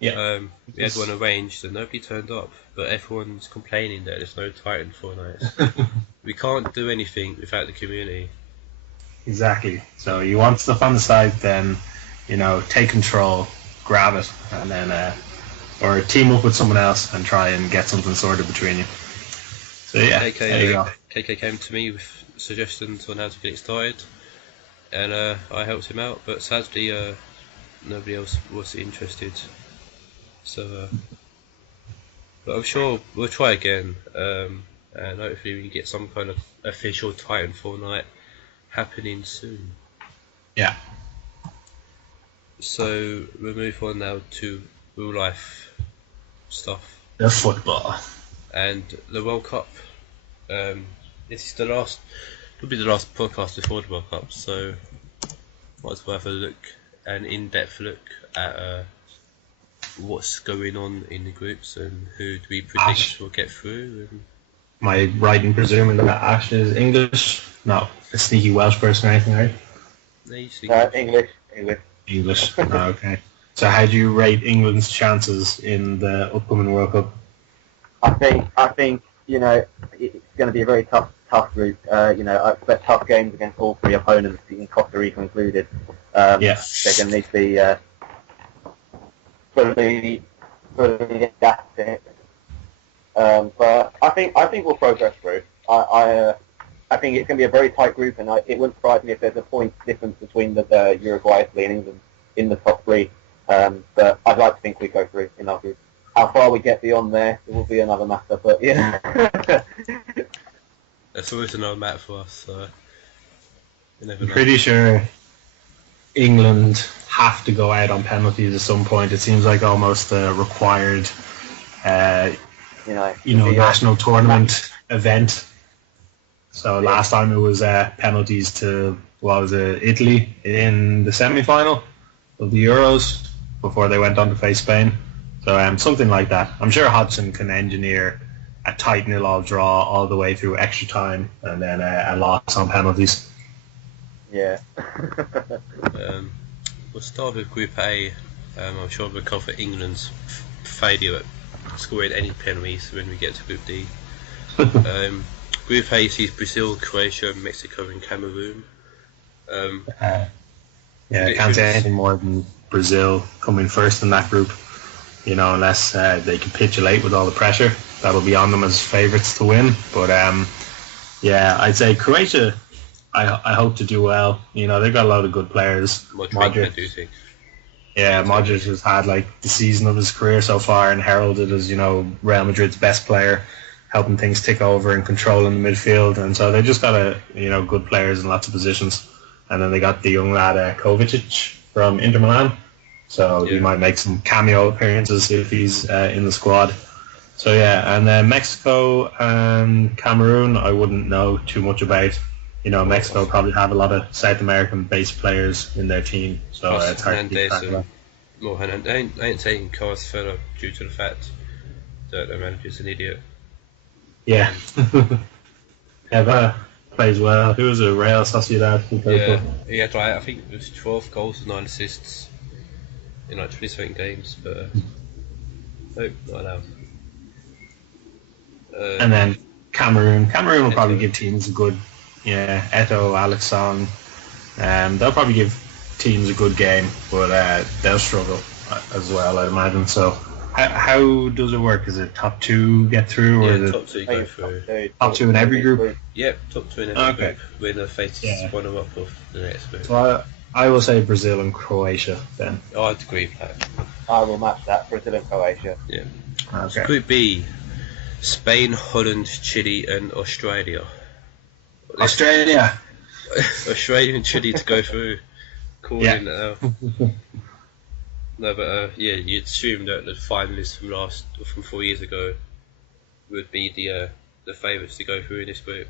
Yeah. We had one arranged and nobody turned up, but everyone's complaining that there's no Titanfall nights. We can't do anything without the community. Exactly. So you want stuff on the site, then, you know, take control, grab it, and then, or team up with someone else and try and get something sorted between you. So yeah, there you go. KK came to me with suggestions on how to get it started, and I helped him out, but sadly nobody else was interested. So, but I'm sure we'll try again, and hopefully we can get some kind of official Titanfall night happening soon. Yeah. So we'll move on now to real life stuff. The football. And the World Cup. This is probably the last podcast before the World Cup, so might as well have a look, an in-depth look at what's going on in the groups and who do we predict will get through. And... Am I right in presuming that Ash is English? Not a sneaky Welsh person or anything, right? No, English. Oh, okay. So how do you rate England's chances in the upcoming World Cup? I think you know, it's going to be a very tough group. You know, I expect tough games against all 3 opponents, in Costa Rica included. They're going to need to be fully adapted. But I think we'll progress through. I think it's going to be a very tight group, and it wouldn't surprise me if there's a point difference between the Uruguay, Italy, and England in the top 3. But I'd like to think we go through in our group. How far we get beyond there, it will be another matter. But yeah, that's always another matter for us. So you never know. I'm pretty sure England have to go out on penalties at some point. It seems like almost a required, national tournament event. So last time it was penalties to Italy in the semi-final of the Euros before they went on to face Spain. So something like that. I'm sure Hodgson can engineer a tight 0-0 draw all the way through extra time and then a loss on penalties. Yeah. We'll start with Group A. I'm sure we'll cover England's failure at scoring any penalties when we get to Group D. Group A sees Brazil, Croatia, Mexico and Cameroon. I can't say anything more than Brazil coming first in that group. You know, unless they capitulate with all the pressure, that'll be on them as favourites to win. But I'd say Croatia, I hope to do well. You know, they've got a lot of good players. Modric, do you think? Yeah, Modric has had like the season of his career so far and heralded as, you know, Real Madrid's best player, helping things tick over and controlling the midfield. And so they just got good players in lots of positions. And then they got the young lad Kovacic from Inter Milan. So he might make some cameo appearances if he's in the squad. So yeah, and then Mexico and Cameroon, I wouldn't know too much about. Mexico probably have a lot of South American-based players in their team, so it's hard to keep track of that. Well, I ain't taking Carlos Vela due to the fact that the manager's an idiot. Yeah. Eva plays well. Who was it? Real Sociedad? He had I think it was 12 goals and 9 assists in 27 games, but nope, not allowed. And then Cameroon will probably give teams a good, Eto'o, Alex Song. They'll probably give teams a good game, but they'll struggle as well, I imagine. So how does it work? Is it top 2 get through, or is top 2 go through? Top 2 in every group? Yep, top 2 in every group. Winner faces one up of the next group. So I will say Brazil and Croatia then. Oh, I'd agree with that. I will match that, Brazil and Croatia. Yeah. Okay. Group B, Spain, Holland, Chile and Australia. Australia and Chile to go through. Calling it out. No, but you'd assume that the finalists from 4 years ago would be the favourites to go through in this group.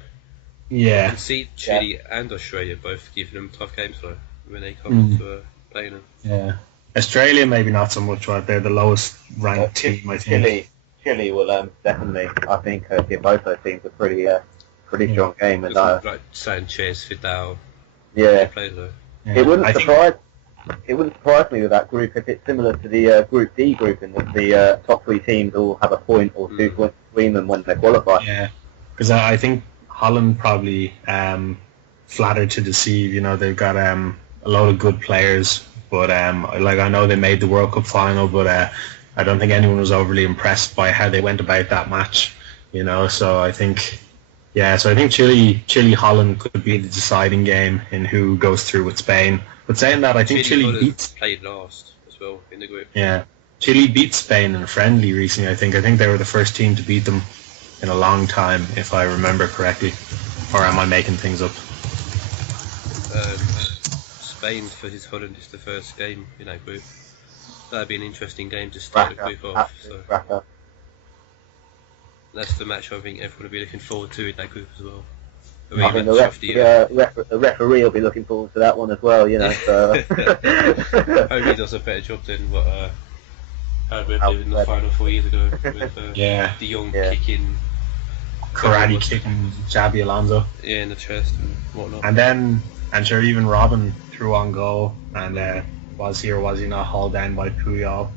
Yeah. I can see Chile and Australia both giving them tough games though when they come to playing them. Yeah. Australia maybe not so much, right? They're the lowest ranked team, I think. Chile will definitely. I think give both those teams a pretty strong game, and like Sanchez, Vidal. Yeah. Players though. Yeah. It wouldn't surprise me with that group if it's similar to the Group D group, in that the top 3 teams all have a point or 2 points between them when they qualify. Yeah, because I think Holland probably flattered to deceive. They've got a load of good players, but I know they made the World Cup final, but I don't think anyone was overly impressed by how they went about that match. So I think. Yeah, so I think Chile Holland could be the deciding game in who goes through with Spain. But saying that, I think Chile played last as well in the group. Yeah, Chile beat Spain in a friendly recently. I think they were the first team to beat them in a long time, if I remember correctly. Or am I making things up? Spain versus Holland is the first game in that group. That'd be an interesting game to start the group off. So. That's the match I think everyone will be looking forward to in that group as well. I think the referee will be looking forward to that one as well, So. Hope he does a better job than what Howard did in the final 4 years ago with De Jong kicking, karate kicking Xabi Alonso. Yeah, in the chest and whatnot. And sure, even Robin threw on goal, and was he or was he not hauled down by Puyol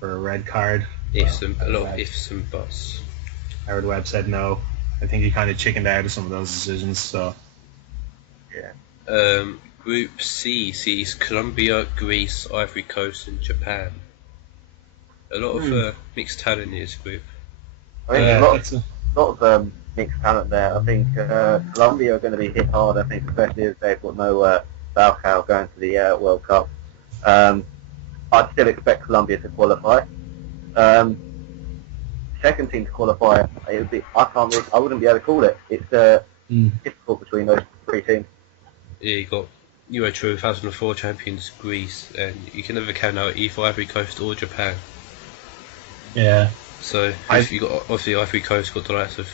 for a red card? A lot of ifs and buts. Howard Webb said no. I think he kind of chickened out of some of those decisions. So, yeah. Group C sees Colombia, Greece, Ivory Coast, and Japan. A lot of mixed talent in this group. I think a lot of mixed talent there. I think Colombia are going to be hit hard. I think, especially as they've got no Falcao going to the World Cup. I'd still expect Colombia to qualify. Second team to qualify, it would be. I wouldn't be able to call it. It's difficult between those 3 teams. Yeah, you got Euro 2004 champions Greece, and you can never count out either Ivory Coast or Japan. Yeah. So you got obviously Ivory Coast got the likes of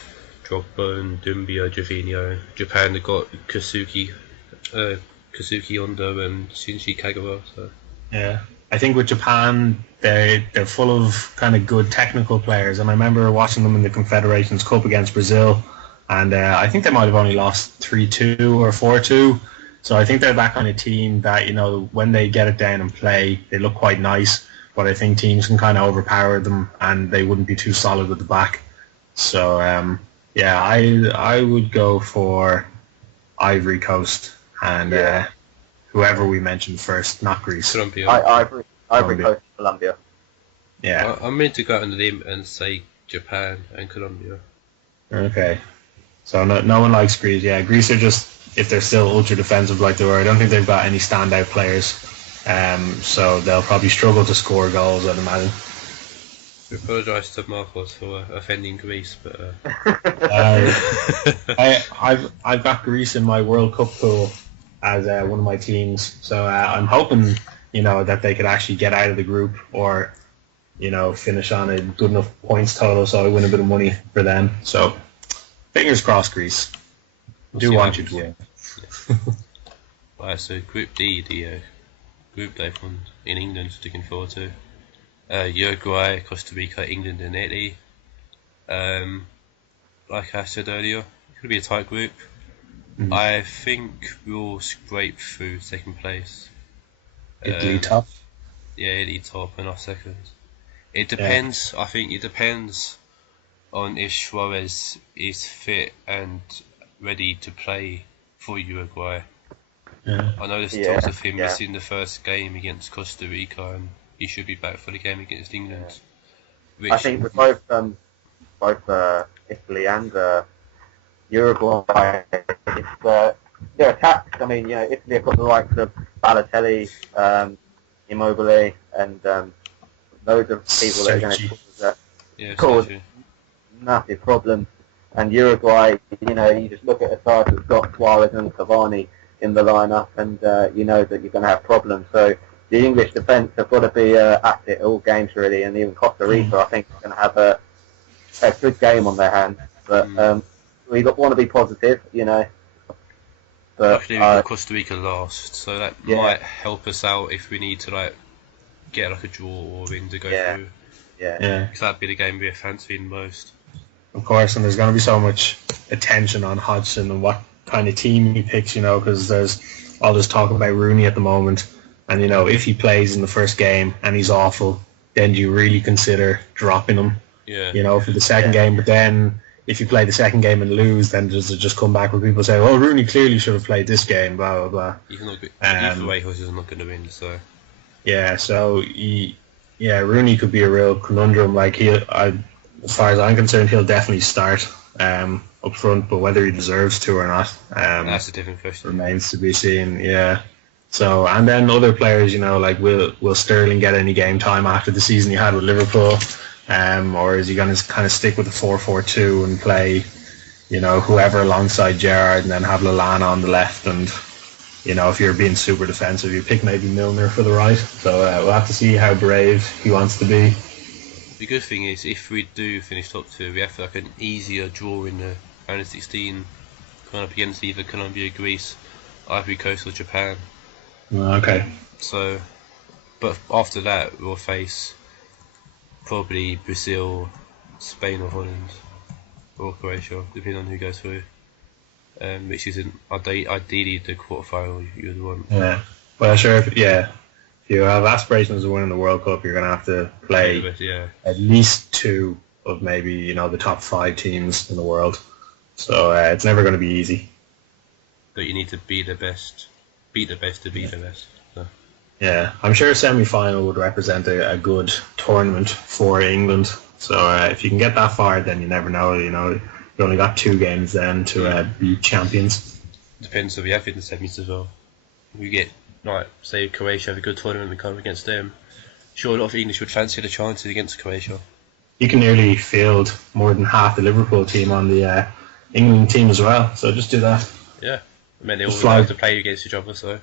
Drogba and Dumbia, Gervinho. Japan they've got Kazuki Honda and Shinji Kagawa. So. Yeah. I think with Japan, they're full of kind of good technical players, and I remember watching them in the Confederations Cup against Brazil, and I think they might have only lost 3-2 or 4-2. So I think they're that kind of team that when they get it down and play, they look quite nice. But I think teams can kind of overpower them, and they wouldn't be too solid at the back. So I would go for Ivory Coast and. Whoever we mentioned first, not Greece. Colombia. Ivory Coast, Colombia. Yeah. I'm meant to go out on the limb and say Japan and Colombia. Okay. So no one likes Greece. Yeah, Greece are just, if they're still ultra defensive like they were, I don't think they've got any standout players. So they'll probably struggle to score goals, I'd imagine. We apologise to Marcos for offending Greece, but I've got Greece in my World Cup pool as one of my teams, so I'm hoping that they could actually get out of the group or, finish on a good enough points total so I win a bit of money for them. So, fingers crossed, Greece. Do want you to win. Right, so Group D, the group they found in England, looking forward to. Uruguay, Costa Rica, England and Italy. Like I said earlier, it's going to be a tight group. I think we'll scrape through second place. Italy top? Yeah, Italy top and us second. It depends, I think it depends on if Suarez is fit and ready to play for Uruguay. Yeah. I know there's talks of him missing the first game against Costa Rica and he should be back for the game against England. I think with both Italy and Uruguay, it's their attacks. I mean, Italy have got the likes of Balotelli, Immobile, and loads of people that are going to cause massive problems. And Uruguay, you just look at a side that's got Suarez and Cavani in the lineup, and you know that you're going to have problems. So the English defence have got to be at it all games really, and even Costa Rica, I think, is going to have a good game on their hands. But we want to be positive, But actually, we've got Costa Rica last, so that might help us out if we need to get a draw or win to go through. Yeah. Because that'd be the game we're fancying most. Of course, and there's going to be so much attention on Hodgson and what kind of team he picks, because there's all this talk about Rooney at the moment. And, if he plays in the first game and he's awful, then do you really consider dropping him, for the second game? But then if you play the second game and lose, then does it just come back where people say, oh, Rooney clearly should have played this game, blah, blah, blah. Either way, Hodgson's not going to win, so... Yeah, so, Rooney could be a real conundrum. As far as I'm concerned, he'll definitely start up front, but whether he deserves to or not, that's a different question. Remains to be seen. Yeah. So, and then other players, will Sterling get any game time after the season he had with Liverpool, or is he going to kind of stick with the 4-4-2 and play, whoever alongside Gerrard, and then have Lallana on the left, and if you're being super defensive, you pick maybe Milner for the right. So we'll have to see how brave he wants to be. The good thing is, if we do finish top two, we have an easier draw in the round of 16, coming up against either Colombia, Greece, Ivory Coast or Japan. Okay. So, but after that, we'll face probably Brazil, Spain or Holland, or Croatia, depending on who goes through. Which isn't ideally the quarterfinal you would want. Yeah. Well, sure. If you have aspirations of winning the World Cup, you're going to have to play at least two of maybe the top 5 teams in the world. So it's never going to be easy. But you need to be the best. Beat the best to beat the best. So. Yeah, I'm sure a semi-final would represent a good tournament for England. So if you can get that far, then you never know. You only got 2 games then to be champions. Depends if we have in the semis as well. We get, say Croatia have a good tournament, we come against them. Sure, a lot of English would fancy the chances against Croatia. You can nearly field more than half the Liverpool team on the England team as well. So just do that. Yeah. I mean, they all have to play against each other, so...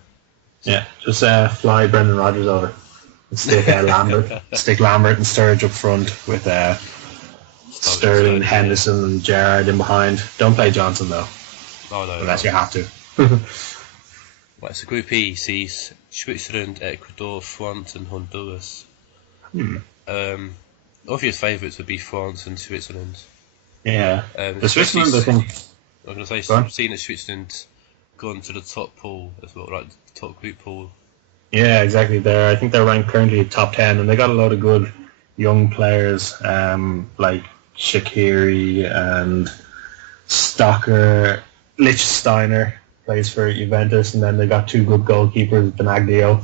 Yeah, just fly Brendan Rodgers over. And stick Lambert and Sturridge up front with Sterling, Henderson and Gerrard in behind. Don't play Johnson, though. Oh, no. Unless you have to. Right, so Group E sees Switzerland, Ecuador, France and Honduras. Obvious favourites would be France and Switzerland. Yeah. The Switzerland, I think... I'm going to say, seeing that Switzerland gone to the top pool as well, the top group pool. Yeah, exactly. I think they're ranked currently top 10, and they got a lot of good young players, like Shaqiri and Stocker. Lichtsteiner plays for Juventus, and then they got 2 good goalkeepers, Benaglio,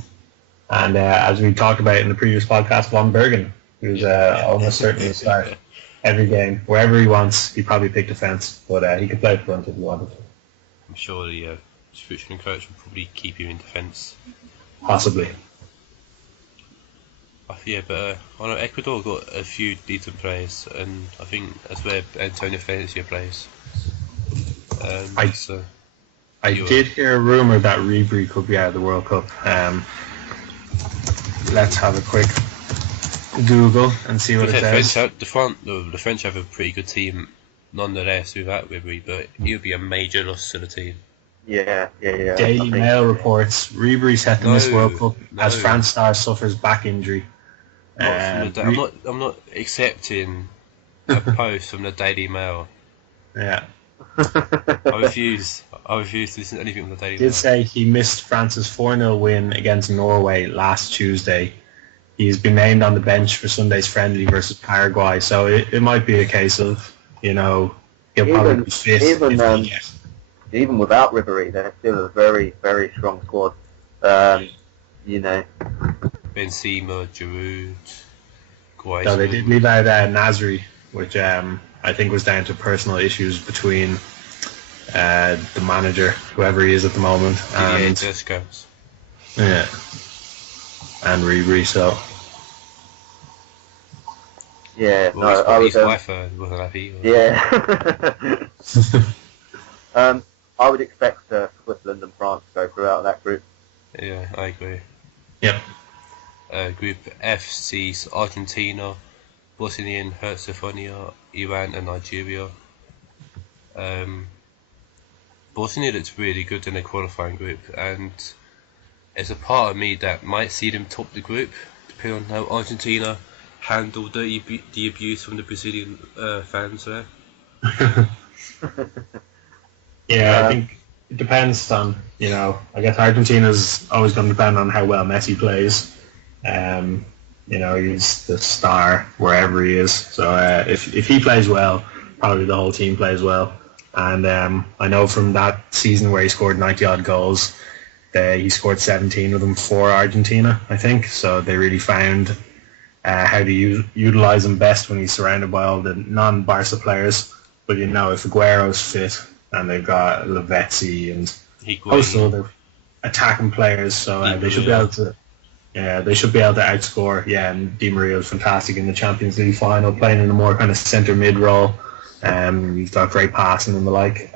and as we talked about in the previous podcast, Von Bergen, who's almost certainly a start every game. Wherever he wants, he'd probably pick defence, but he could play front if he wanted to. I'm sure the Switzerland coach will probably keep you in defence. Possibly. Yeah, but I know Ecuador got a few decent players, and I think that's where Antonio Valencia plays. I did hear a rumour that Ribery could be out of the World Cup. let's have a quick Google and see what it says. The French have a pretty good team nonetheless without Ribery, but he would be a major loss to the team. Yeah. Daily Mail reports Ribery set to miss World Cup as France star suffers back injury. I'm not accepting a post from the Daily Mail. Yeah. I refuse to listen to anything from the Daily Mail. He did say he missed France's 4-0 win against Norway last Tuesday. He's been named on the bench for Sunday's friendly versus Paraguay, so it might be a case of, he'll probably be fit. Even without Ribery, they're still a very, very strong squad. Benzema, Giroud, Griezmann. So they did leave out Nasri, which I think was down to personal issues between the manager, whoever he is at the moment, and Deschamps. Yeah, and Ribery. So yeah, his wife wasn't happy. Yeah. I would expect Switzerland and France to go throughout that group. Yeah, I agree. Yep. Group F sees Argentina, Bosnia and Herzegovina, Iran and Nigeria. Bosnia looks really good in the qualifying group, and there's a part of me that might see them top the group, depending on how Argentina handled the abuse from the Brazilian fans there. Yeah, I think it depends on, I guess Argentina's always going to depend on how well Messi plays. He's the star wherever he is. So if he plays well, probably the whole team plays well. And I know from that season where he scored 90-odd goals, he scored 17 of them for Argentina, I think. So they really found how to utilise him best when he's surrounded by all the non-Barca players. But, if Aguero's fit, and they've got Lavezzi and also other attacking players, so they should be able to. Yeah, they should be able to outscore. Yeah, and Di Maria was fantastic in the Champions League final, playing in a more kind of centre mid role. He's got great passing and the like.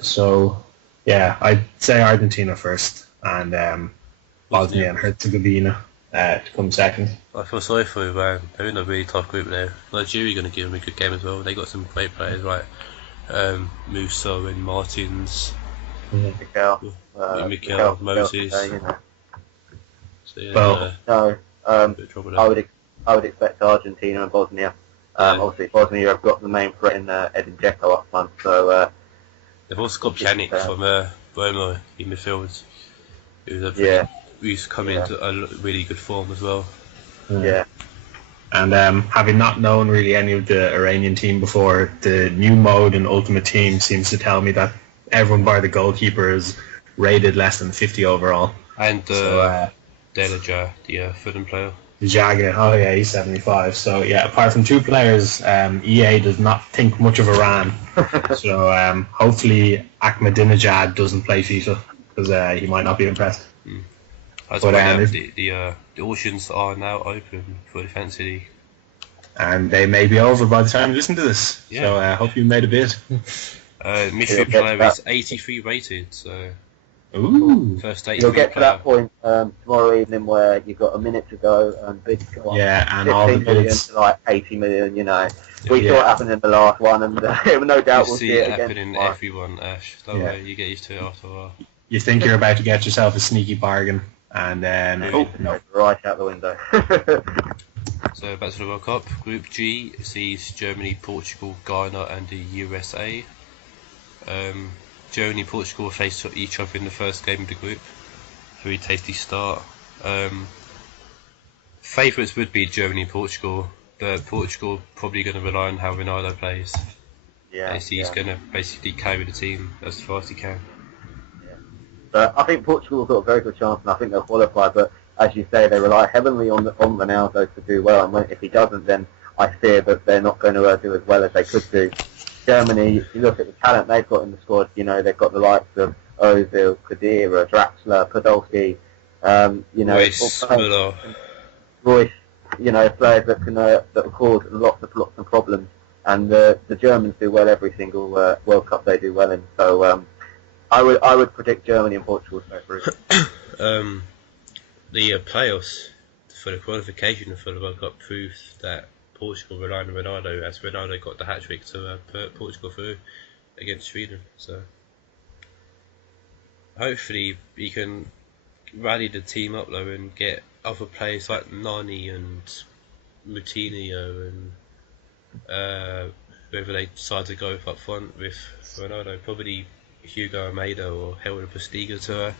So yeah, I'd say Argentina first, and Bosnia and Herzegovina to come second. I feel sorry for Iran. They're in a really tough group there. Nigeria going to give them a good game as well. They got some great players, right? Musa and Martins, Mikel, Moses. So, yeah, I would expect Argentina and Bosnia. Obviously, Bosnia have got the main threat in Edin Dzeko up front. So they've also got Pjanic from Roma in midfield, who's come into a really good form as well. Yeah. And having not known really any of the Iranian team before, the new mode in Ultimate Team seems to tell me that everyone bar the goalkeeper is rated less than 50 overall. And Delaja, the Fulham player. Jaga, he's 75. So yeah, apart from two players, EA does not think much of Iran. So hopefully Ahmadinejad doesn't play FIFA, because he might not be impressed. The auctions are now open for the Fantasy League. And they may be over by the time you listen to this. Yeah. So I hope you made a bid. Mystery player is 83 rated, so... Ooh. First 83 You'll get player. to that point tomorrow evening where you've got a minute to go and bids go up. Yeah, and all the 15 million bids. to like 80 million, We saw it happen in the last one, and no doubt we'll see it again. Happen in everyone, Ash. Don't worry, you get used to it after a while. You think you're about to get yourself a sneaky bargain, and then no. Right out the window. So back to the World Cup. Group G sees Germany, Portugal, Ghana, and the USA. Germany and Portugal face each other in the first game of the group. Very tasty start. Favourites would be Germany and Portugal, but Portugal probably going to rely on how Ronaldo plays. Yeah. He's going to basically carry the team as far as he can. But I think Portugal have got a very good chance, and I think they'll qualify. But as you say, they rely heavily on Ronaldo to do well, and if he doesn't, then I fear that they're not going to do as well as they could do. Germany, if you look at the talent they've got in the squad, they've got the likes of Ozil, Khedira, Draxler, Podolski, Royce, Müller. Royce, players that can cause lots of problems. And the Germans do well every single World Cup they do well in. So I would predict Germany and Portugal to go through. The playoffs, for the qualification for the World Cup proves that Portugal relied on Ronaldo, as Ronaldo got the hat trick to put Portugal through against Sweden. So hopefully he can rally the team up though and get other players like Nani and Moutinho and whether they decide to go up front with Ronaldo, probably Hugo Almeida or Helder Postiga to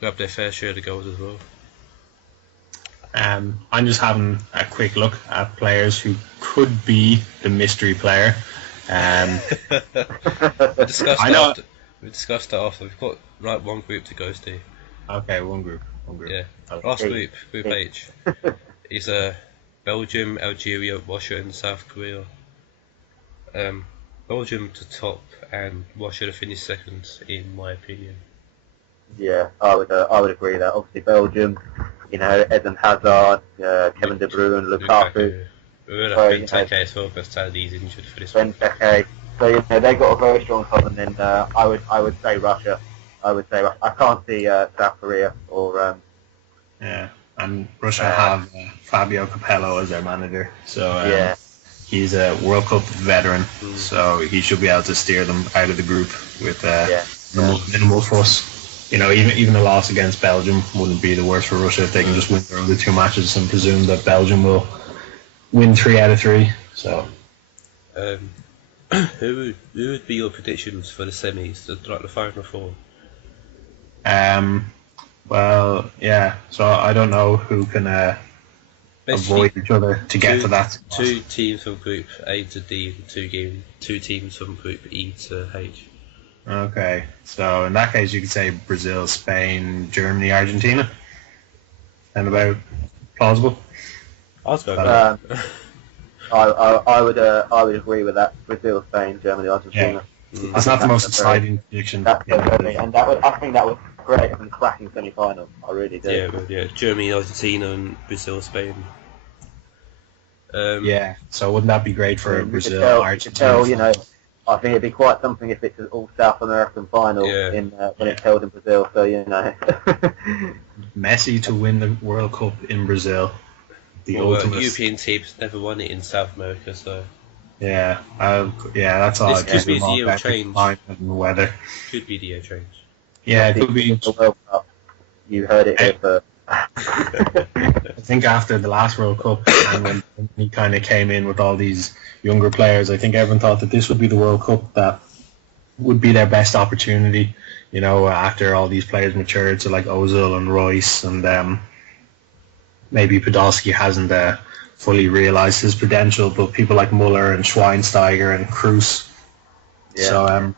grab their fair share of the goals as well. I'm just having a quick look at players who could be the mystery player. We discussed that after. We've got like one group to go to. Okay, one group. Yeah. Okay. Last group, Group H, is Belgium, Algeria, Russia, and South Korea. Belgium to top, and Russia to finish second, in my opinion. Yeah, I would agree with that. Obviously, Belgium, Eden Hazard, Kevin De Bruyne, Lukaku. We're going to Benteke as well, because Taddy's injured for this one. Benteke. So they got a very strong top, and then I would say Russia. I can't see South Korea or. Yeah, and Russia have Fabio Capello as their manager, so yeah. He's a World Cup veteran, so he should be able to steer them out of the group with minimal fuss. Even a loss against Belgium wouldn't be the worst for Russia if they can just win their other two matches and presume that Belgium will win 3 out of 3. So, who would be your predictions for the semis, like the final four? Well, yeah. So I don't know who can avoid each other to get to that. 2 teams from Group A to D, and 2 teams from Group E to H. Okay, so in that case, you could say Brazil, Spain, Germany, Argentina. And about plausible. I was going. I would agree with that. Brazil, Spain, Germany, Argentina. Yeah. That's not the most exciting prediction. I think that was great and cracking semi-final. I really do. Yeah, Germany, Argentina, and Brazil, Spain. So wouldn't that be great for Brazil, Argentina? I think it'd be quite something if it's an all South American final when it's held in Brazil. So Messi to win the World Cup in Brazil. Ultimate. European teams never won it in South America, so. That's all. This could be the year of change. And weather. Could be the year of change. Yeah, it could be. The World Cup. You heard it here first. I think after the last World Cup, and when he kind of came in with all these younger players, I think everyone thought that this would be the World Cup that would be their best opportunity. After all these players matured, so like Ozil and Royce, and maybe Podolski hasn't fully realised his potential, but people like Muller and Schweinsteiger and Kroos. Yeah. So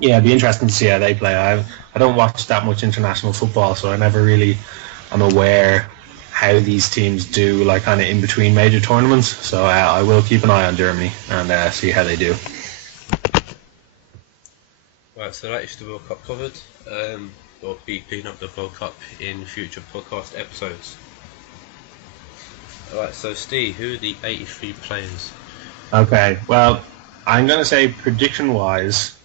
it'd be interesting to see how they play. I don't watch that much international football, so I never really am aware how these teams do, like kind of in between major tournaments. So I will keep an eye on Germany and see how they do. Right, so that is the World Cup covered. We'll be picking up the World Cup in future podcast episodes. Alright, so Steve, who are the 83 players? Okay, well, I'm going to say prediction-wise,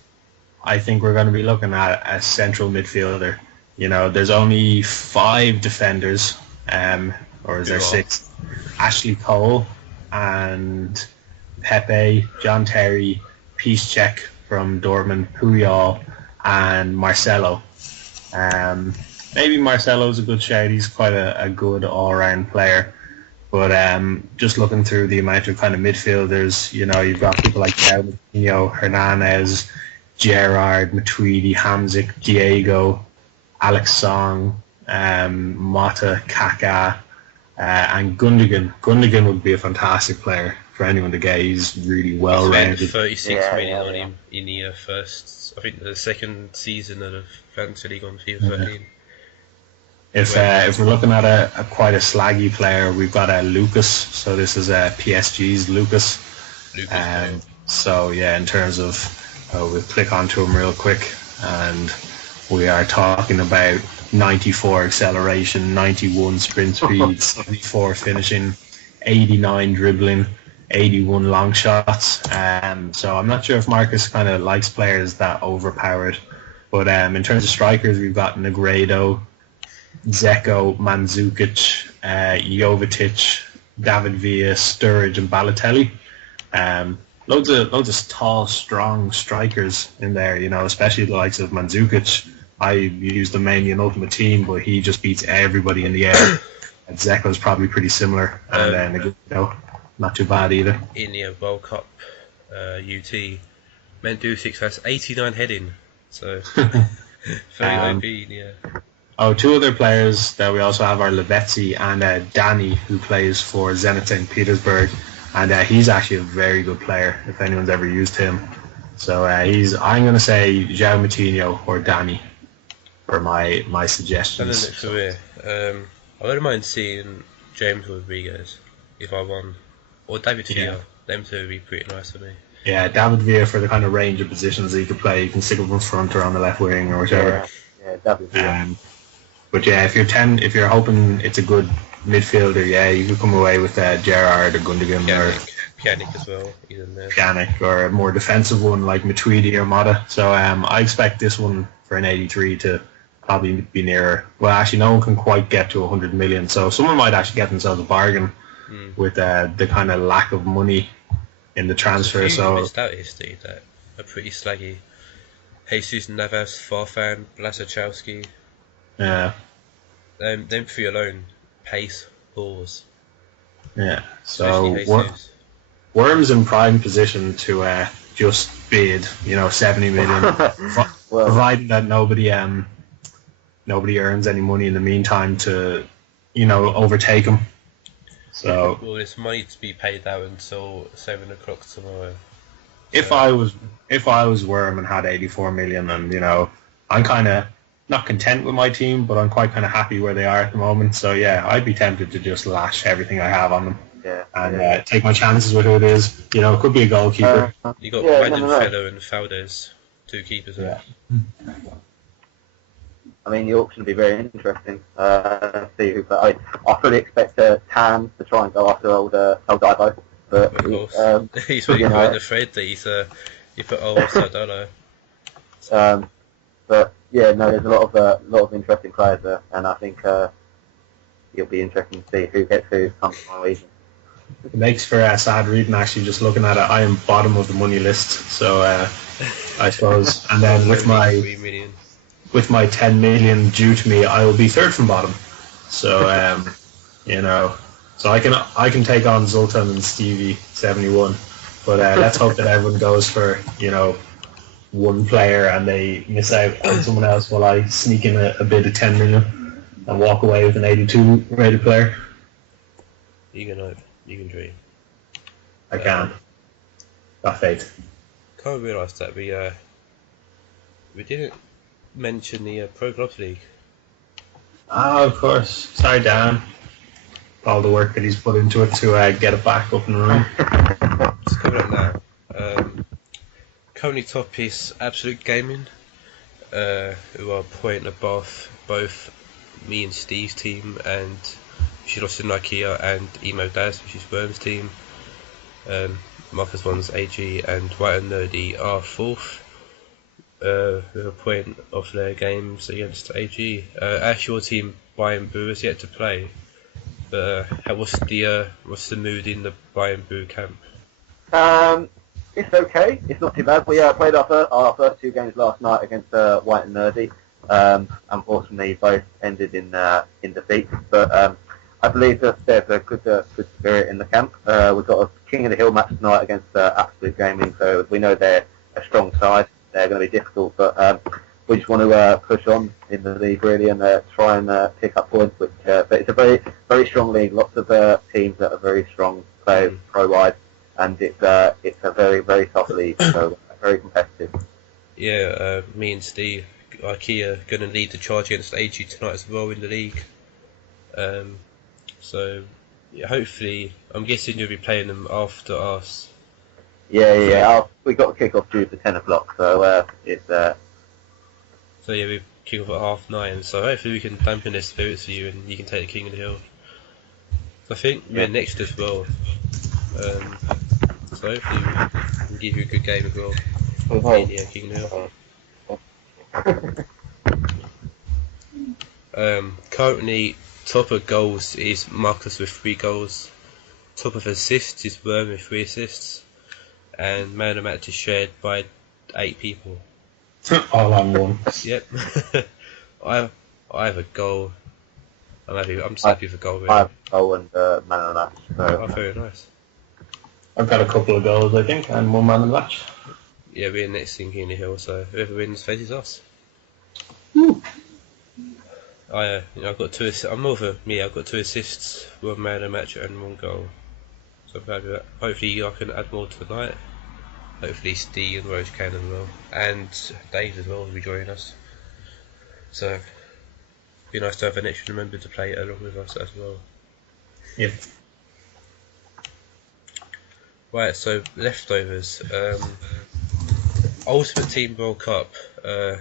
I think we're going to be looking at a central midfielder. There's only 5 defenders, or is there 6? Ashley Cole and Pepe, John Terry, Piszczek from Dortmund, Puyol, and Marcelo. Maybe Marcelo's a good shout. He's quite a good all-round player. But just looking through the amount of kind of midfielders, you've got people like Coutinho, Hernandez, Gerrard, Matuidi, Hamsik, Diego, Alex Song, Mata, Kaká, and Gundogan. Gundogan would be a fantastic player for anyone to get. He's really well-rounded. 36 million on him in the the second season of the Fantasy League on FIFA 13. If we're looking at quite a slaggy player, we've got Lucas. So this is PSG's Lucas. So yeah, in terms of we'll click onto him real quick, and we are talking about 94 acceleration, 91 sprint speed, 74 finishing, 89 dribbling, 81 long shots. So I'm not sure if Marcus kind of likes players that overpowered, but in terms of strikers, we've got Negredo, Dzeko, Mandzukic, Jovetic, David Villa, Sturridge, and Balotelli. Loads of tall, strong strikers in there. Especially the likes of Mandzukic. I use them mainly in Ultimate Team, but he just beats everybody in the air. And Zeko's probably pretty similar, and then not too bad either. In the World Cup UT, Mandzukic has 89 heading, so very OP, yeah. Oh, two other players that we also have are Lavezzi and Danny, who plays for Zenit St. Petersburg, and he's actually a very good player if anyone's ever used him. So I'm going to say João Moutinho or Danny for my suggestions. And then career, I wouldn't mind seeing James Rodriguez if I won, or David Villa. Yeah. Them two would be pretty nice for me. Yeah, David Villa for the kind of range of positions that he could play. You can stick him in front or on the left wing or whichever. Yeah, David Villa. But yeah, if you're hoping it's a good midfielder, yeah, you could come away with Gerrard or Gundogan or Pjanic as well. He's in there. Pjanic, or a more defensive one like Matuidi or Mata. So I expect this one for an 83 to probably be nearer. Well, actually, no one can quite get to 100 million, so someone might actually get themselves a bargain with the kind of lack of money in the transfer. There's a few So missed out history that are pretty slaggy. Jesus Navas, Farfan, Blasachowski. yeah, Them three alone, pace, balls. yeah. So Especially Jesus. Worm's in prime position to just bid, 70 million, providing that nobody earns any money in the meantime to, overtake him. So Well, there's money to be paid out until 7 o'clock tomorrow. if I was Worm and had 84 million, and I'm kind of not content with my team, but I'm quite kind of happy where they are at the moment. So yeah, I'd be tempted to just lash everything I have on them. Yeah. And take my chances with who it is. It could be a goalkeeper. You got Yeah, Brandon no. Fellow and Faldes, two keepers. Yeah. I mean, the auction will be very interesting. See who. I fully expect Tam to try and go after old Divo, but Of course. He's really quite afraid that he put old Sardano. But yeah, no, there's a lot of interesting players there, and I think it'll be interesting to see who gets who comes my way. It makes for sad reading, actually, just looking at it. I am bottom of the money list, so I suppose. And then with my 3 million. with my 10 million due to me, I will be third from bottom. So so I can take on Zoltan and Stevie 71, but let's hope that everyone goes for one player and they miss out on someone else while I sneak in a bid of 10 million and walk away with an 82 rated player. You can hope. You can dream. I can. Got faith. Can't realise that we didn't mention the Pro Clubs League. Oh, of course. Sorry, Dan. All the work that he's put into it to get it back up and running. It's coming up now. Currently top is Absolute Gaming, who are a point above both me and Steve's team, and Shilosin Ikea and Emo Daz, which is Worm's team. Marcus One's AG and White and Nerdy are fourth, with a point of their games against AG. Ash, your team, Bayern Boo, has yet to play. But what's the mood in the Bayern Boo camp? It's okay. It's not too bad. We played our first two games last night against White and Nerdy. Unfortunately, both ended in defeat. But I believe that there's a good spirit in the camp. We've got a King of the Hill match tonight against Absolute Gaming, so we know they're a strong side. They're going to be difficult, but we just want to push on in the league really and try and pick up points. But it's a very very strong league. Lots of teams that are very strong, play pro-wide, and it's a very very tough league. So very competitive. Yeah, me and Steve Ikea going to lead the charge against AG tonight as well in the league. So yeah, hopefully, I'm guessing you'll be playing them after us. Yeah. We got a kick-off due to 10 o'clock, so it's. So yeah, we kick off at 9:30. So hopefully we can dampen their spirits for you, and you can take the King of the Hill. I think we're next as well. So hopefully we can give you a good game as well. Yeah, King of the Hill. Currently, top of goals is Marcus with 3 goals. Top of assists is Worm with 3 assists. And man of the match is shared by 8 people. All on one. Yep. I have a goal. I'm just happy for goal, really. I have goal and man of the match. So. Oh, very nice. I've got a couple of goals, I think, and 1 man of the match. Yeah, we're next thing here in the hill, so whoever wins faces us. Woo. I've got 2 I'm more of me. I've got 2 assists, 1 man of the match, and 1 goal. So I'm happy with that. Hopefully, I can add more tonight. Hopefully, Steve and Rose can as well, and Dave as well will be joining us. So, it'd be nice to have an extra member to play along with us as well. Yep. Right, so leftovers. Ultimate Team World Cup. I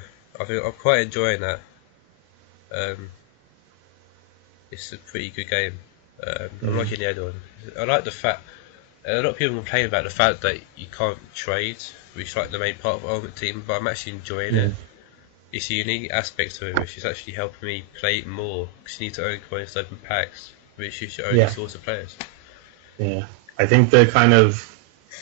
think I'm quite enjoying that. It's a pretty good game. I'm liking the add-on. I like the fact a lot of people complain about the fact that you can't trade, which is like the main part of Ultimate Team, but I'm actually enjoying it. It's a unique aspect to it, which is actually helping me play it more, because you need to own coins to open packs, which is your only source of players. Yeah, I think I know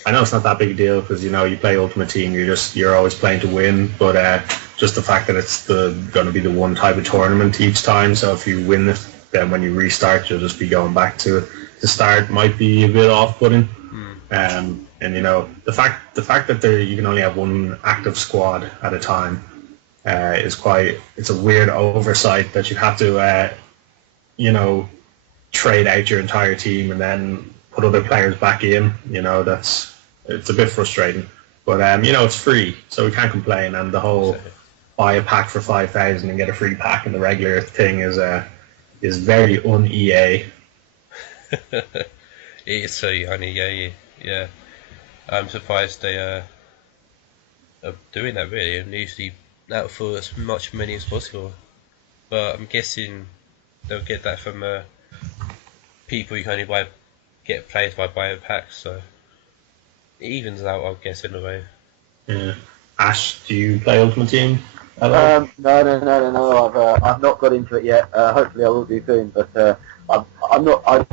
it's not that big a deal because you play Ultimate Team, you're always playing to win, but just the fact that it's going to be the one type of tournament each time, so if you win it, then when you restart, you'll just be going back to it. The start might be a bit off-putting, and the fact that you can only have 1 active squad at a time it's a weird oversight that you have to trade out your entire team and then put other players back in. It's a bit frustrating, but it's free, so we can't complain. And the whole buy a pack for 5,000 and get a free pack in the regular thing is very un-EA. It is so un-EA, yeah. I'm surprised they are doing that, really, and usually out for as much money as possible. But I'm guessing they'll get that from people you can only get players by buying packs, so it evens out, I guess, in a way. Yeah. Ash, do you play Ultimate Team at all? No. I've not got into it yet. Hopefully, I will do soon. But I'm not. I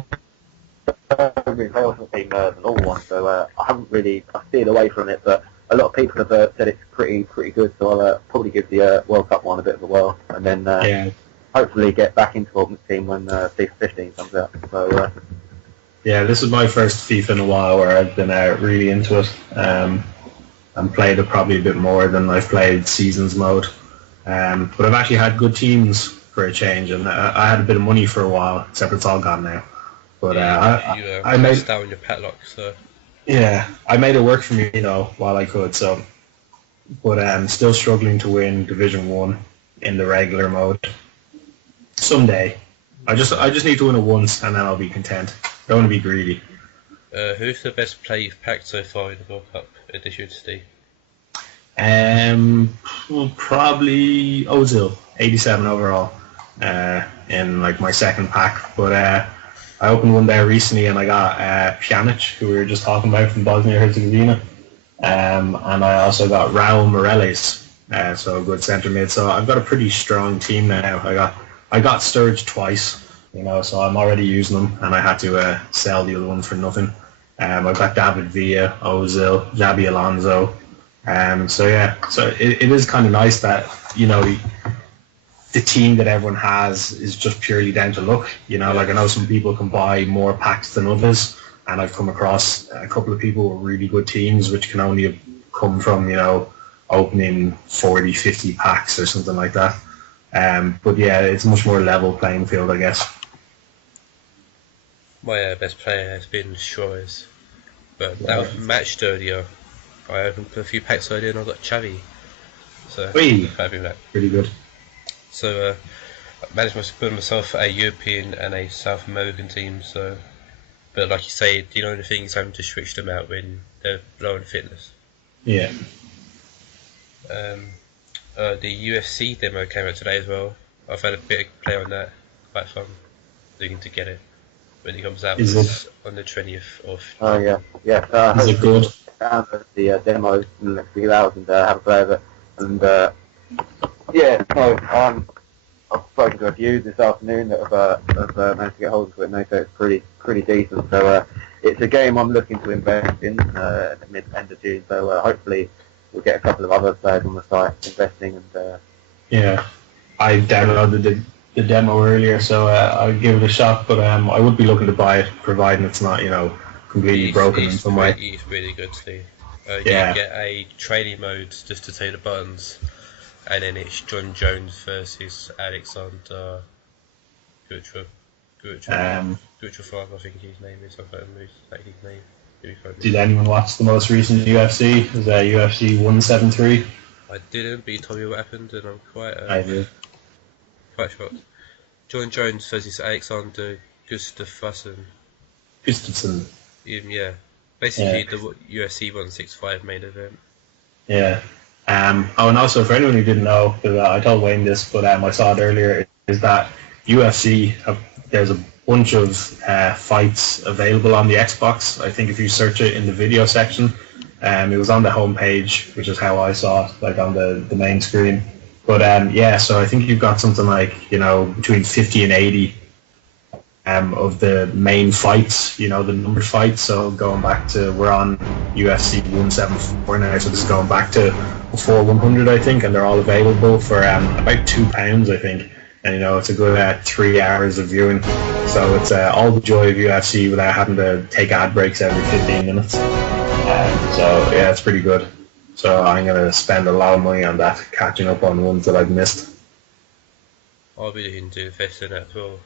don't really play Ultimate Team the normal one, so I haven't really. I steered away from it. But a lot of people have said it's pretty good. So I'll probably give the World Cup one a bit of a whirl, and then hopefully get back into Ultimate Team when FIFA 15 comes out. So. Yeah, this is my first FIFA in a while where I've been really into it and played it probably a bit more than I've played Seasons mode. But I've actually had good teams for a change, and I had a bit of money for a while, except it's all gone now. But I made down your padlock, so I made it work for me, while I could. So, but I'm still struggling to win Division 1 in the regular mode. Someday, I just need to win it once, and then I'll be content. Don't want to be greedy. Who's the best player you've packed so far in the World Cup edition, Steve? Probably Ozil, 87 overall, in like my second pack. But I opened one there recently, and I got Pjanic, who we were just talking about from Bosnia-Herzegovina, and I also got Raul Meireles, so a good centre mid. So I've got a pretty strong team now. I got Sturridge twice. So I'm already using them, and I had to sell the other one for nothing. I've got David Villa, Ozil, Xabi Alonso. So it is kind of nice that the team that everyone has is just purely down to luck. Like I know some people can buy more packs than others, and I've come across a couple of people with really good teams, which can only have come from opening 40, 50 packs or something like that. But yeah, it's a much more level playing field, I guess. My best player has been Suarez, but that was matched earlier. I opened a few packs earlier and I got Xavi, so happy with that. Pretty good. So I managed to build myself a European and a South American team. So, but like you say, the thing is having to switch them out when they're low in fitness. Yeah. The UFC demo came out today as well. I've had a bit of play on that. Quite fun. Looking to get it when it comes out on the 20th of. Oh yeah. Is it good? Download the demo in the next few hours and have a play of it. And I've spoken to a few this afternoon that have managed to get hold of it, and they say it's pretty decent. So it's a game I'm looking to invest in at the end of June. So hopefully we'll get a couple of other players on the site investing. And Yeah, I downloaded the demo earlier, so I'll give it a shot. But I would be looking to buy it, providing it's not completely broken in some way. It's really good too. You Yeah. get a training mode just to take the buttons, and then it's John Jones versus Alexander Gutcherov, I think his name is. I can't remember his name. Did anyone watch the most recent UFC? It was UFC 173. I didn't, but you told me what happened, and I'm quite I did. quite shocked. John Jones versus Alexander Gustafsson. Gustafsson. Yeah, basically the UFC 165 main event. Yeah. Oh, and also for anyone who didn't know, 'cause I told Wayne this, but I saw it earlier, is that UFC, there's a bunch of fights available on the Xbox. I think if you search it in the video section, it was on the homepage, which is how I saw it, like on the main screen. But yeah, so I think you've got something like, between 50 and 80 of the main fights, the numbered fights. So going back to, we're on UFC 174 now, so this is going back to before 100, I think, and they're all available for about £2, I think. And it's a good 3 hours of viewing. So it's all the joy of UFC without having to take ad breaks every 15 minutes. So yeah, it's pretty good. So I'm going to spend a lot of money on that, catching up on ones that I've missed. I'll be looking to invest in that as well.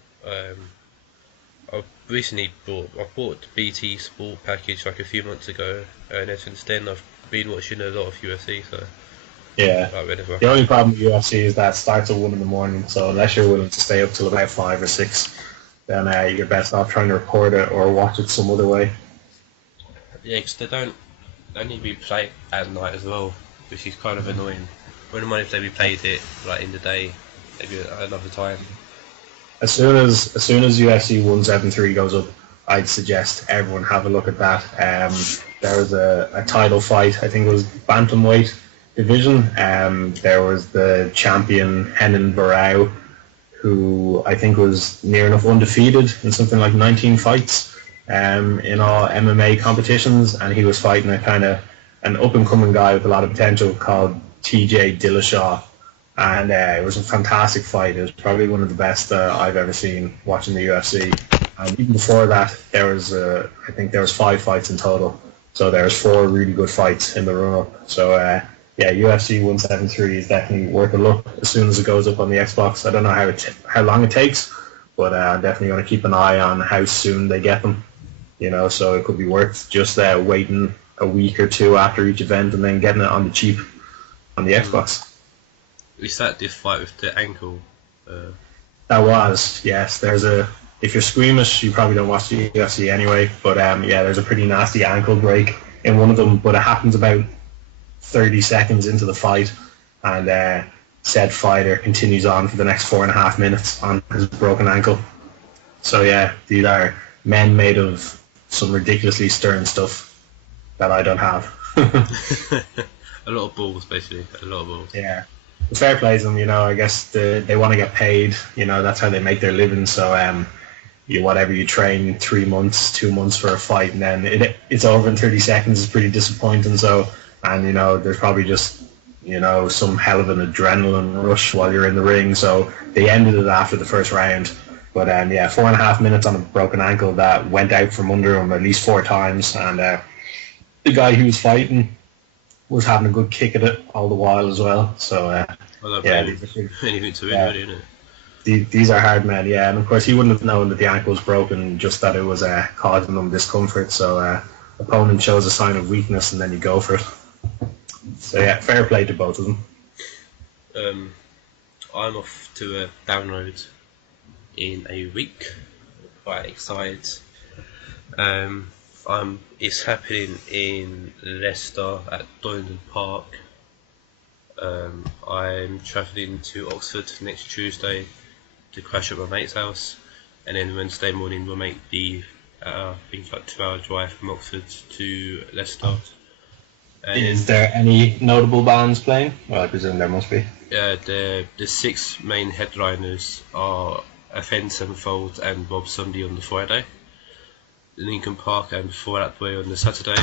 I recently bought the BT Sport package like a few months ago, and ever since then I've been watching a lot of UFC. So yeah, whenever. The only problem with UFC is that it starts at 1 in the morning. So unless you're willing to stay up till about 5 or 6, then you're best off trying to record it or watch it some other way. Yeah, because they need to be played at night as well, which is kind of annoying. Wouldn't mind if they played it like in the day, maybe at another time. As soon as UFC 173 goes up, I'd suggest everyone have a look at that. There was a title fight, I think it was bantamweight division. There was the champion Henan Barao, who I think was near enough undefeated in something like 19 fights in all MMA competitions, and he was fighting a kind of an up-and-coming guy with a lot of potential called TJ Dillashaw. And it was a fantastic fight. It was probably one of the best I've ever seen watching the UFC. And even before that, I think there was 5 fights in total. So there was 4 really good fights in the run-up. So yeah, UFC 173 is definitely worth a look as soon as it goes up on the Xbox. I don't know how long it takes, but I'm definitely going to keep an eye on how soon they get them. So it could be worth just waiting a week or 2 after each event and then getting it on the cheap on the Xbox. We started this fight with the ankle. That was, yes. If you're squeamish, you probably don't watch the UFC anyway. But yeah, there's a pretty nasty ankle break in one of them. But it happens about 30 seconds into the fight, and said fighter continues on for the next 4.5 minutes on his broken ankle. So yeah, these are men made of some ridiculously stern stuff that I don't have. A lot of balls, basically. A lot of balls. Yeah. Fair play to them, I guess they want to get paid, that's how they make their living. So whatever you train 3 months, 2 months for a fight, and then it's over in 30 seconds is pretty disappointing. So, and there's probably just some hell of an adrenaline rush while you're in the ring. So they ended it after the first round. But yeah, 4.5 minutes on a broken ankle that went out from under him at least 4 times, and the guy who was fighting was having a good kick at it all the while as well. So yeah, anything to win, really, isn't it? These are hard men, yeah. And of course, he wouldn't have known that the ankle was broken, just that it was causing them discomfort. So opponent shows a sign of weakness, and then you go for it. So yeah, fair play to both of them. I'm off to a download in a week. Quite excited. It's happening in Leicester at Doyenden Park. I'm travelling to Oxford next Tuesday to crash at my mate's house, and then Wednesday morning we'll make the I think it's like 2-hour drive from Oxford to Leicester. And Is there any notable bands playing? Well, I presume there must be. the 6 main headliners are Avenged Sevenfold and Rob Zombie on the Friday, Linkin Park and Fall Out Boy on the Saturday,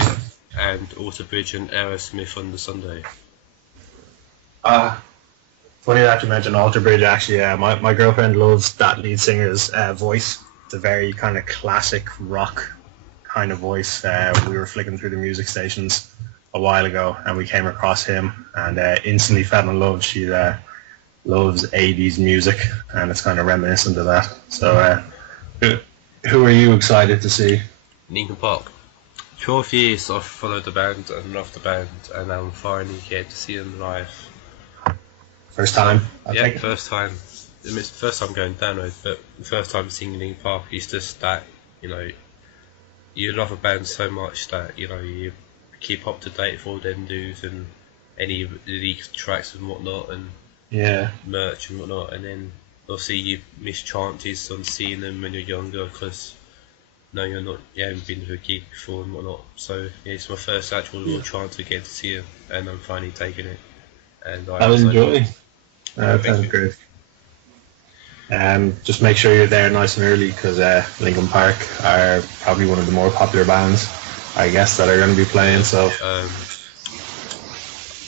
and Alter Bridge and Aerosmith on the Sunday. Funny that you mentioned Alter Bridge. Actually, my girlfriend loves that lead singer's voice. It's a very kind of classic rock kind of voice. We were flicking through the music stations a while ago, and we came across him, and instantly fell in love. She loves 80s music, and it's kind of reminiscent of that. So, who are you excited to see? Linkin Park. 12 years I've followed the band and loved the band, and I'm finally here to see them live. First time? Yeah, first time. I mean, it's the first time going down with, but the first time seeing Linkin Park is just that, you love a band so much that, you keep up to date with all them news and any leaked tracks and whatnot, and merch and whatnot, and then obviously you miss chances on seeing them when you're younger because you haven't been to a gig before and whatnot. So it's my first actual real chance to get to see them, and I'm finally taking it. And I will enjoy. Thank Sounds you. great. Just make sure you're there nice and early because Linkin Park are probably one of the more popular bands, I guess, that are going to be playing. So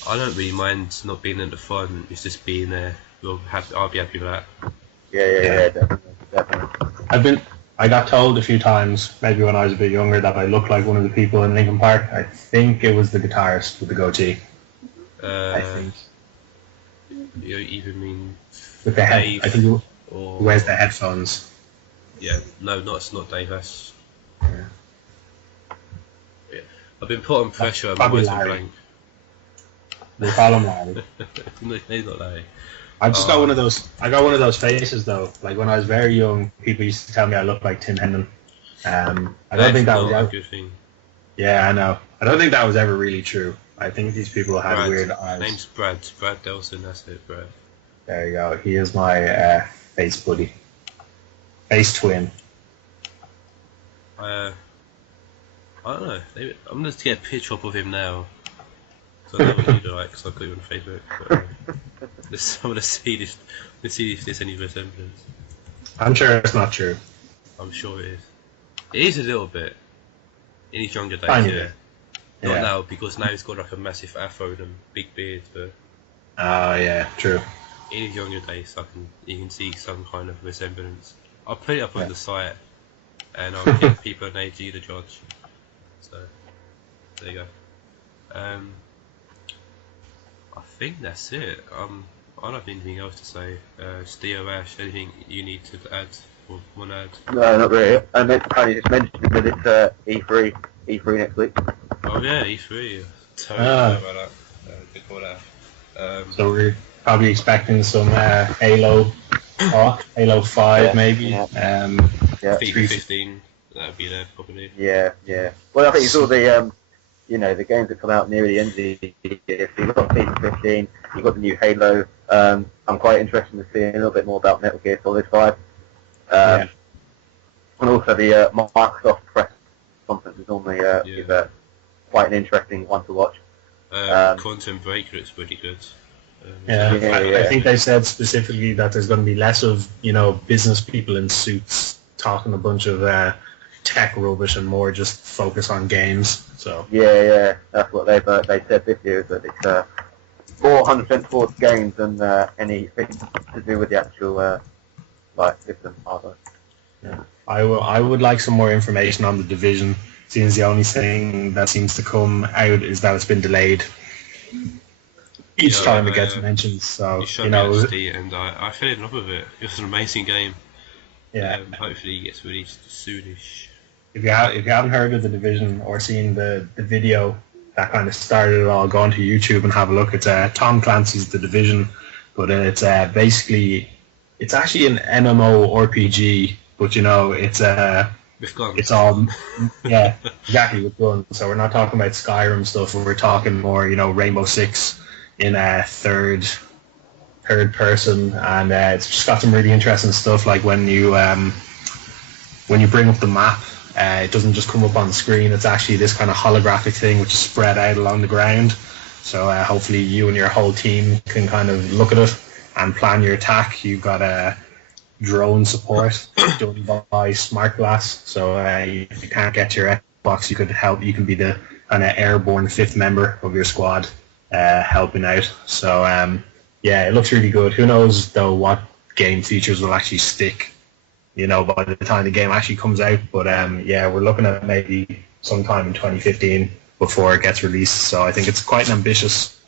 I don't really mind not being at the front. It's just being there. I'll be happy with that. Yeah, definitely. I got told a few times, maybe when I was a bit younger, that I looked like one of the people in Linkin Park. I think it was the guitarist with the goatee. I think. You even mean with the head? Dave, I think he or wears the headphones. Yeah, no, it's not Dave. That's yeah. I've been put on pressure. I'm Probably always Larry. blank. They call him Larry. No, he's not Larry. I just got one of those. I got one of those faces though. Like when I was very young, people used to tell me I looked like Tim Henman. I don't think that was a ever. good thing. Yeah, I know. I don't think that was ever really true. I think these people had Brad. weird eyes. Name's Brad. Brad Delson. That's it, Brad. There you go. He is my face buddy, face twin. I don't know. Maybe, I'm going to get a picture up of him now. So I know what you like, because I've got you on Facebook. But, I'm going to see this. Let's see if there's any resemblance. I'm sure it's not true. I'm sure it is. It is a little bit. In his younger days, Tiny yeah. bit. Not Yeah. now, because now he's got like a massive afro and a big beard, but Oh yeah, true. in his younger days, you can see some kind of resemblance. I'll put it up on the site, and I'll give people an AG to judge. So, there you go. I think that's it. I don't have anything else to say. Steve Ash, anything you need to add or want to add? No, not really. I just mentioned that it's E3 next week. Oh yeah, E3. Totally Ah. forgot about that. Good call out. So we're probably expecting some Halo talk, Halo 5 Yeah, maybe. yeah. FIFA 3 15, that would be there probably. Yeah. Well, I think it's all the the games that come out near the end of the year. So you've got FIFA 15, you've got the new Halo. I'm quite interested to see a little bit more about Metal Gear Solid 5. And also the Microsoft press conference is normally is, quite an interesting one to watch. Quantum Break looks pretty good. I think they said specifically that there's going to be less of business people in suits talking a bunch of tech rubbish and more just focus on games. So Yeah, that's what they said this year, is that it's 400% towards games and anything to do with the actual system hardware. I would like some more information on the Division. Seems the only thing that seems to come out is that it's been delayed each time it gets mentioned. So You showed me that, and I fell in love with it. It was an amazing game. yeah. Hopefully it gets released soonish. If you haven't heard of the Division or seen the video that kind of started it all, go onto YouTube and have a look. It's Tom Clancy's The Division, but it's basically it's actually an MMO RPG, but With guns. it's all exactly with guns. So we're not talking about Skyrim stuff. We're talking more Rainbow Six in third person, and it's just got some really interesting stuff. Like when you bring up the map, It doesn't just come up on the screen. It's actually this kind of holographic thing which is spread out along the ground. So hopefully you and your whole team can kind of look at it and plan your attack. You've got a drone support done by Smart Glass. So if you can't get to your Xbox, you could help. You can be the kind of airborne fifth member of your squad helping out. So yeah, it looks really good. Who knows though what game features will actually stick, you know, by the time the game actually comes out. But yeah, we're looking at maybe sometime in 2015 before it gets released. So I think it's quite an ambitious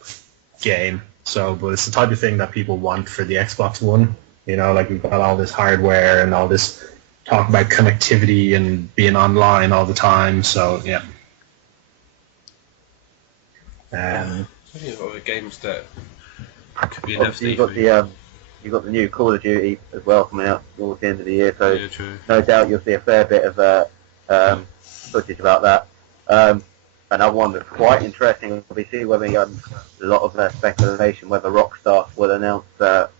game. So, but it's the type of thing that people want for the Xbox One. You know, like we've got all this hardware and all this talk about connectivity and being online all the time. So yeah. I think of other games that could be enough. You've got the new Call of Duty as well coming out towards the end of the year, so Yeah, true. no doubt you'll see a fair bit of footage about that. Another one that's quite interesting, obviously, whether a lot of speculation whether Rockstar will announce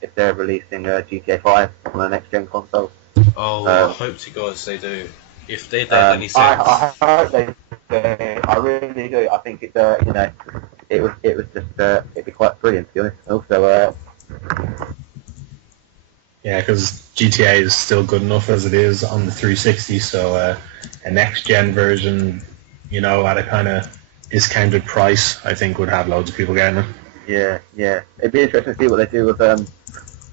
if they're releasing GTA 5 on the next gen console. Oh, I hope to God they do. If they don't any sense. I hope they do. I really do. I think it's you know, it was just it'd be quite brilliant to be honest. Also, Yeah, because GTA is still good enough as it is on the 360, so a next-gen version, you know, at a kind of discounted price, I think would have loads of people getting it. yeah. It'd be interesting to see what they do with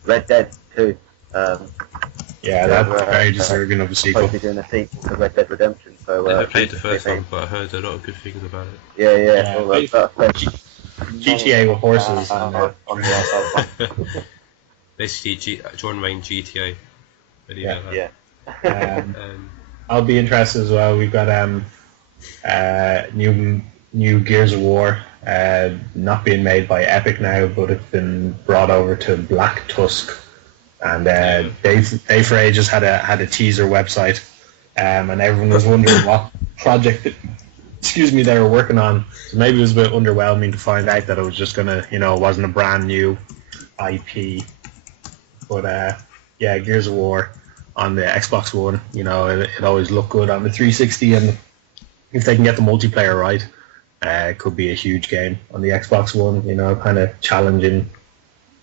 Red Dead 2. Yeah, that's very deserving of a sequel. Supposed to be doing a sequel to Red Dead Redemption. So, I never played the first one, but I heard a lot of good things about it. Yeah. GTA with horses. On the outside. Basically, John Wayne GTA. Yeah. I'll be interested as well. We've got new Gears of War, not being made by Epic now, but it's been brought over to Black Tusk, and they for ages had a teaser website, and everyone was wondering what project they were working on. So maybe it was a bit underwhelming to find out that it was just gonna, you know, it wasn't a brand new IP. But yeah, Gears of War on the Xbox One, you know, it always looked good on the 360, and if they can get the multiplayer right, it could be a huge game on the Xbox One, you know, kind of challenging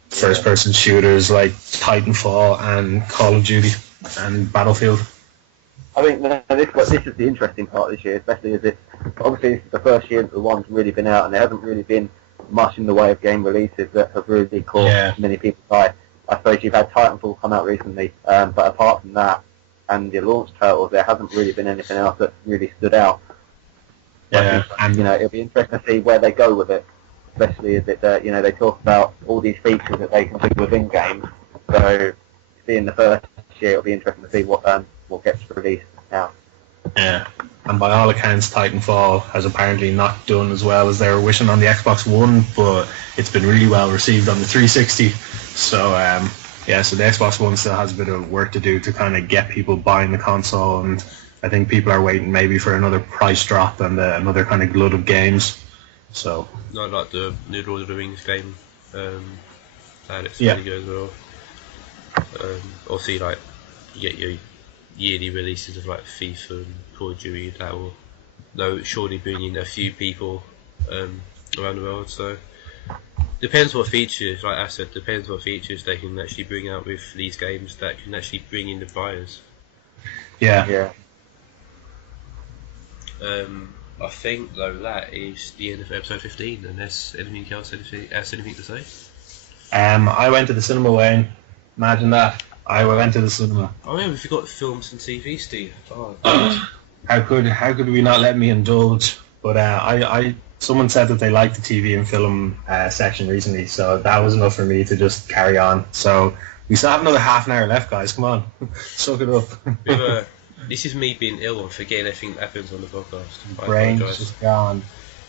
first-person shooters like Titanfall and Call of Duty and Battlefield. I think this is the interesting part this year, especially as obviously this is the first year that the one's really been out, and there hasn't really been much in the way of game releases that have really caught many people's eye. I suppose you've had Titanfall come out recently, but apart from that and the launch titles, there hasn't really been anything else that really stood out. Yeah, and you know, it'll be interesting to see where they go with it, especially as it, you know, they talk about all these features that they can do within games. So, seeing the first year, it'll be interesting to see what gets released now. Yeah, and by all accounts, Titanfall has apparently not done as well as they were wishing on the Xbox One, but it's been really well received on the 360. So yeah, so the Xbox One still has a bit of work to do to kind of get people buying the console, and I think people are waiting maybe for another price drop and another kind of glut of games. So not like the new Lord of the Rings game. That it's Yeah. really good as well. Obviously, like you get your yearly releases of like FIFA and Call of Duty that will surely bring in a few people around the world. So depends what features, like I said, depends what features they can actually bring out with these games that can actually bring in the buyers. yeah. I think though that is the end of episode 15. Unless anything else, anything to say? I went to the cinema, Wayne. Imagine that. I went to the cinema. Oh yeah, we forgot films and TV, Steve. Oh, How could we not let me indulge? But someone said that they liked the TV and film section recently, so that was enough for me to just carry on. So we still have another half an hour left, guys. Come on, suck it up. this is me being ill and forgetting everything that happens on the podcast. Brain's just gone.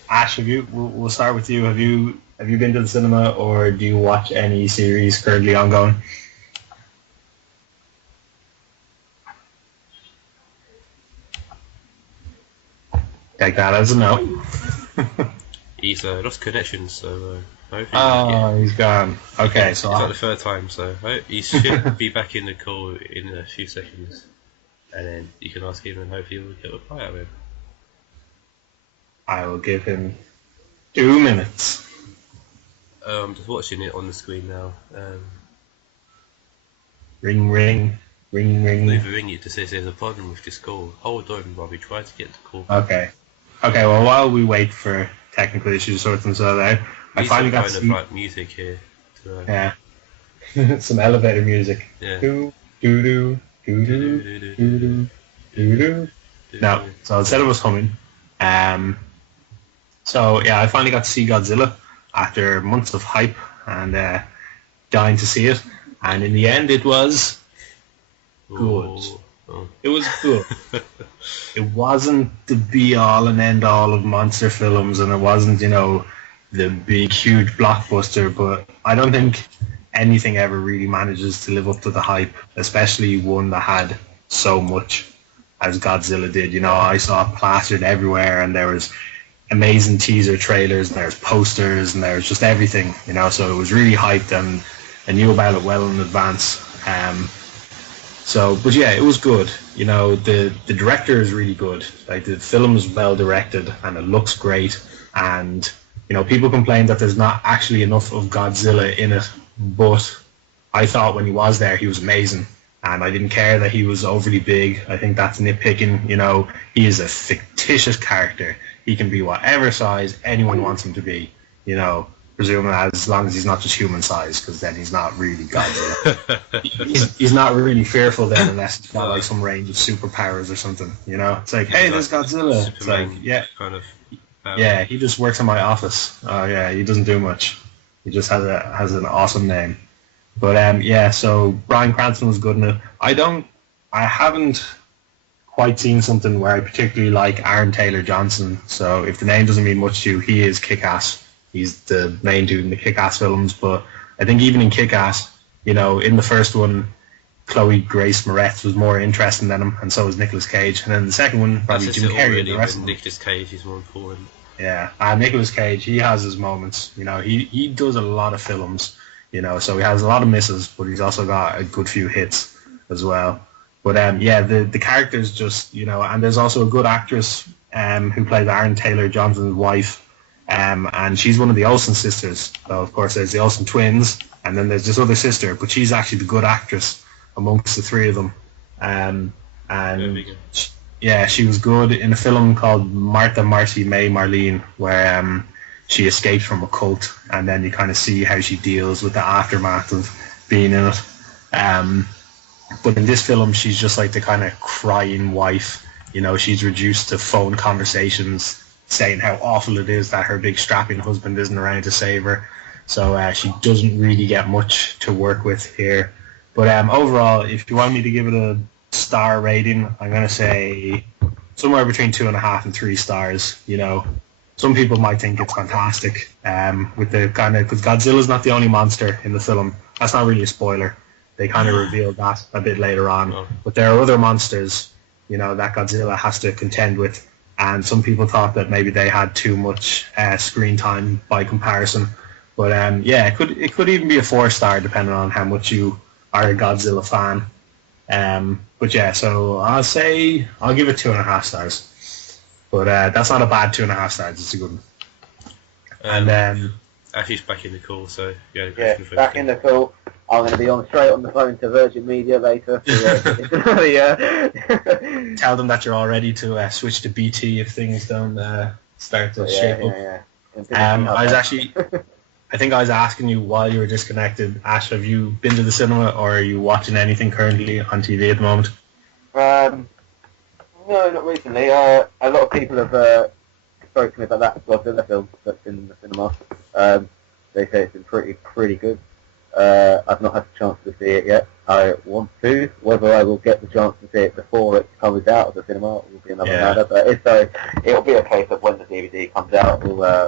Ash, we'll start with you. Have you been to the cinema, or do you watch any series currently ongoing? Take that as a no. He's lost connection, so hopefully he's gone. Okay, so it's like the third time, so he should be back in the call in a few seconds. and then you can ask him, and hopefully we'll get a reply out of him. I will give him 2 minutes. I'm just watching it on the screen now. Ring, ring, ring, ring. If you ring it to say there's a problem with this call, hold on while we try to get the call. Okay. Well, while we wait for technical issues to sort themselves out, I finally got kind of like music here. Yeah. Some elevator music. Yeah. Do do do do do do do do do. No, so instead of us humming, so yeah, I finally got to see Godzilla after months of hype and dying to see it, and in the end, it was good. Oh. It was good. It wasn't the be all and end all of monster films, and it wasn't, the big huge blockbuster, but I don't think anything ever really manages to live up to the hype, especially one that had so much as Godzilla did. I saw it plastered everywhere, and there was amazing teaser trailers, and there's posters, and there's just everything, so it was really hyped, and I knew about it well in advance. But yeah, it was good. The director is really good. Like, the film is well directed and it looks great. And people complain that there's not actually enough of Godzilla in it, but I thought when he was there, he was amazing. And I didn't care that he was overly big. I think that's nitpicking. He is a fictitious character. He can be whatever size anyone wants him to be. Presuming as long as he's not just human size, because then he's not really Godzilla. he's not really fearful then, unless he's got like some range of superpowers or something. It's like, hey, there's Godzilla. It's like, yeah, kind of. Yeah, he just works in my office. Oh yeah, he doesn't do much. He just has an awesome name. But yeah, so Bryan Cranston was good in it. I haven't quite seen something where I particularly like Aaron Taylor-Johnson. So if the name doesn't mean much to you, he is Kick-Ass. He's the main dude in the Kick-Ass films, but I think even in Kick-Ass, in the first one, Chloe Grace Moretz was more interesting than him, and so was Nicolas Cage. And then the second one, probably Jim Carrey and the rest of them. Nicolas Cage is more important. Yeah, Nicolas Cage, he has his moments. He does a lot of films, so he has a lot of misses, but he's also got a good few hits as well. But yeah, the characters just, and there's also a good actress who plays Aaron Taylor-Johnson's wife. And she's one of the Olsen sisters. So of course there's the Olsen twins, and then there's this other sister, but she's actually the good actress amongst the three of them. And she was good in a film called Martha, Marcy, May, Marlene, where she escapes from a cult, and then you kind of see how she deals with the aftermath of being in it. But in this film, she's just like the kind of crying wife. She's reduced to phone conversations saying how awful it is that her big strapping husband isn't around to save her. So she doesn't really get much to work with here. But overall, if you want me to give it a star rating, I'm going to say somewhere between 2.5 and 3 stars. Some people might think it's fantastic with the kind of, because Godzilla's not the only monster in the film. That's not really a spoiler. They kind of revealed that a bit later on. Oh. But there are other monsters, that Godzilla has to contend with. And some people thought that maybe they had too much screen time by comparison. But yeah, it could even be a 4-star depending on how much you are a Godzilla fan. But yeah, so I'll give it 2.5 stars. But that's not a bad 2.5 stars. It's a good one. And Ashley's back in the call, so yeah, back in the call. I'm going to be straight on the phone to Virgin Media later. Tell them that you're all ready to switch to BT if things don't start to shape up. I think I was asking you while you were disconnected, Ash, have you been to the cinema or are you watching anything currently on TV at the moment? No, not recently. A lot of people have spoken to me about that Godzilla film that's in the cinema. They say it's been pretty good. I've not had the chance to see it yet. I want to. Whether I will get the chance to see it before it comes out of the cinema will be another matter. But if so, it'll be a case of when the DVD comes out,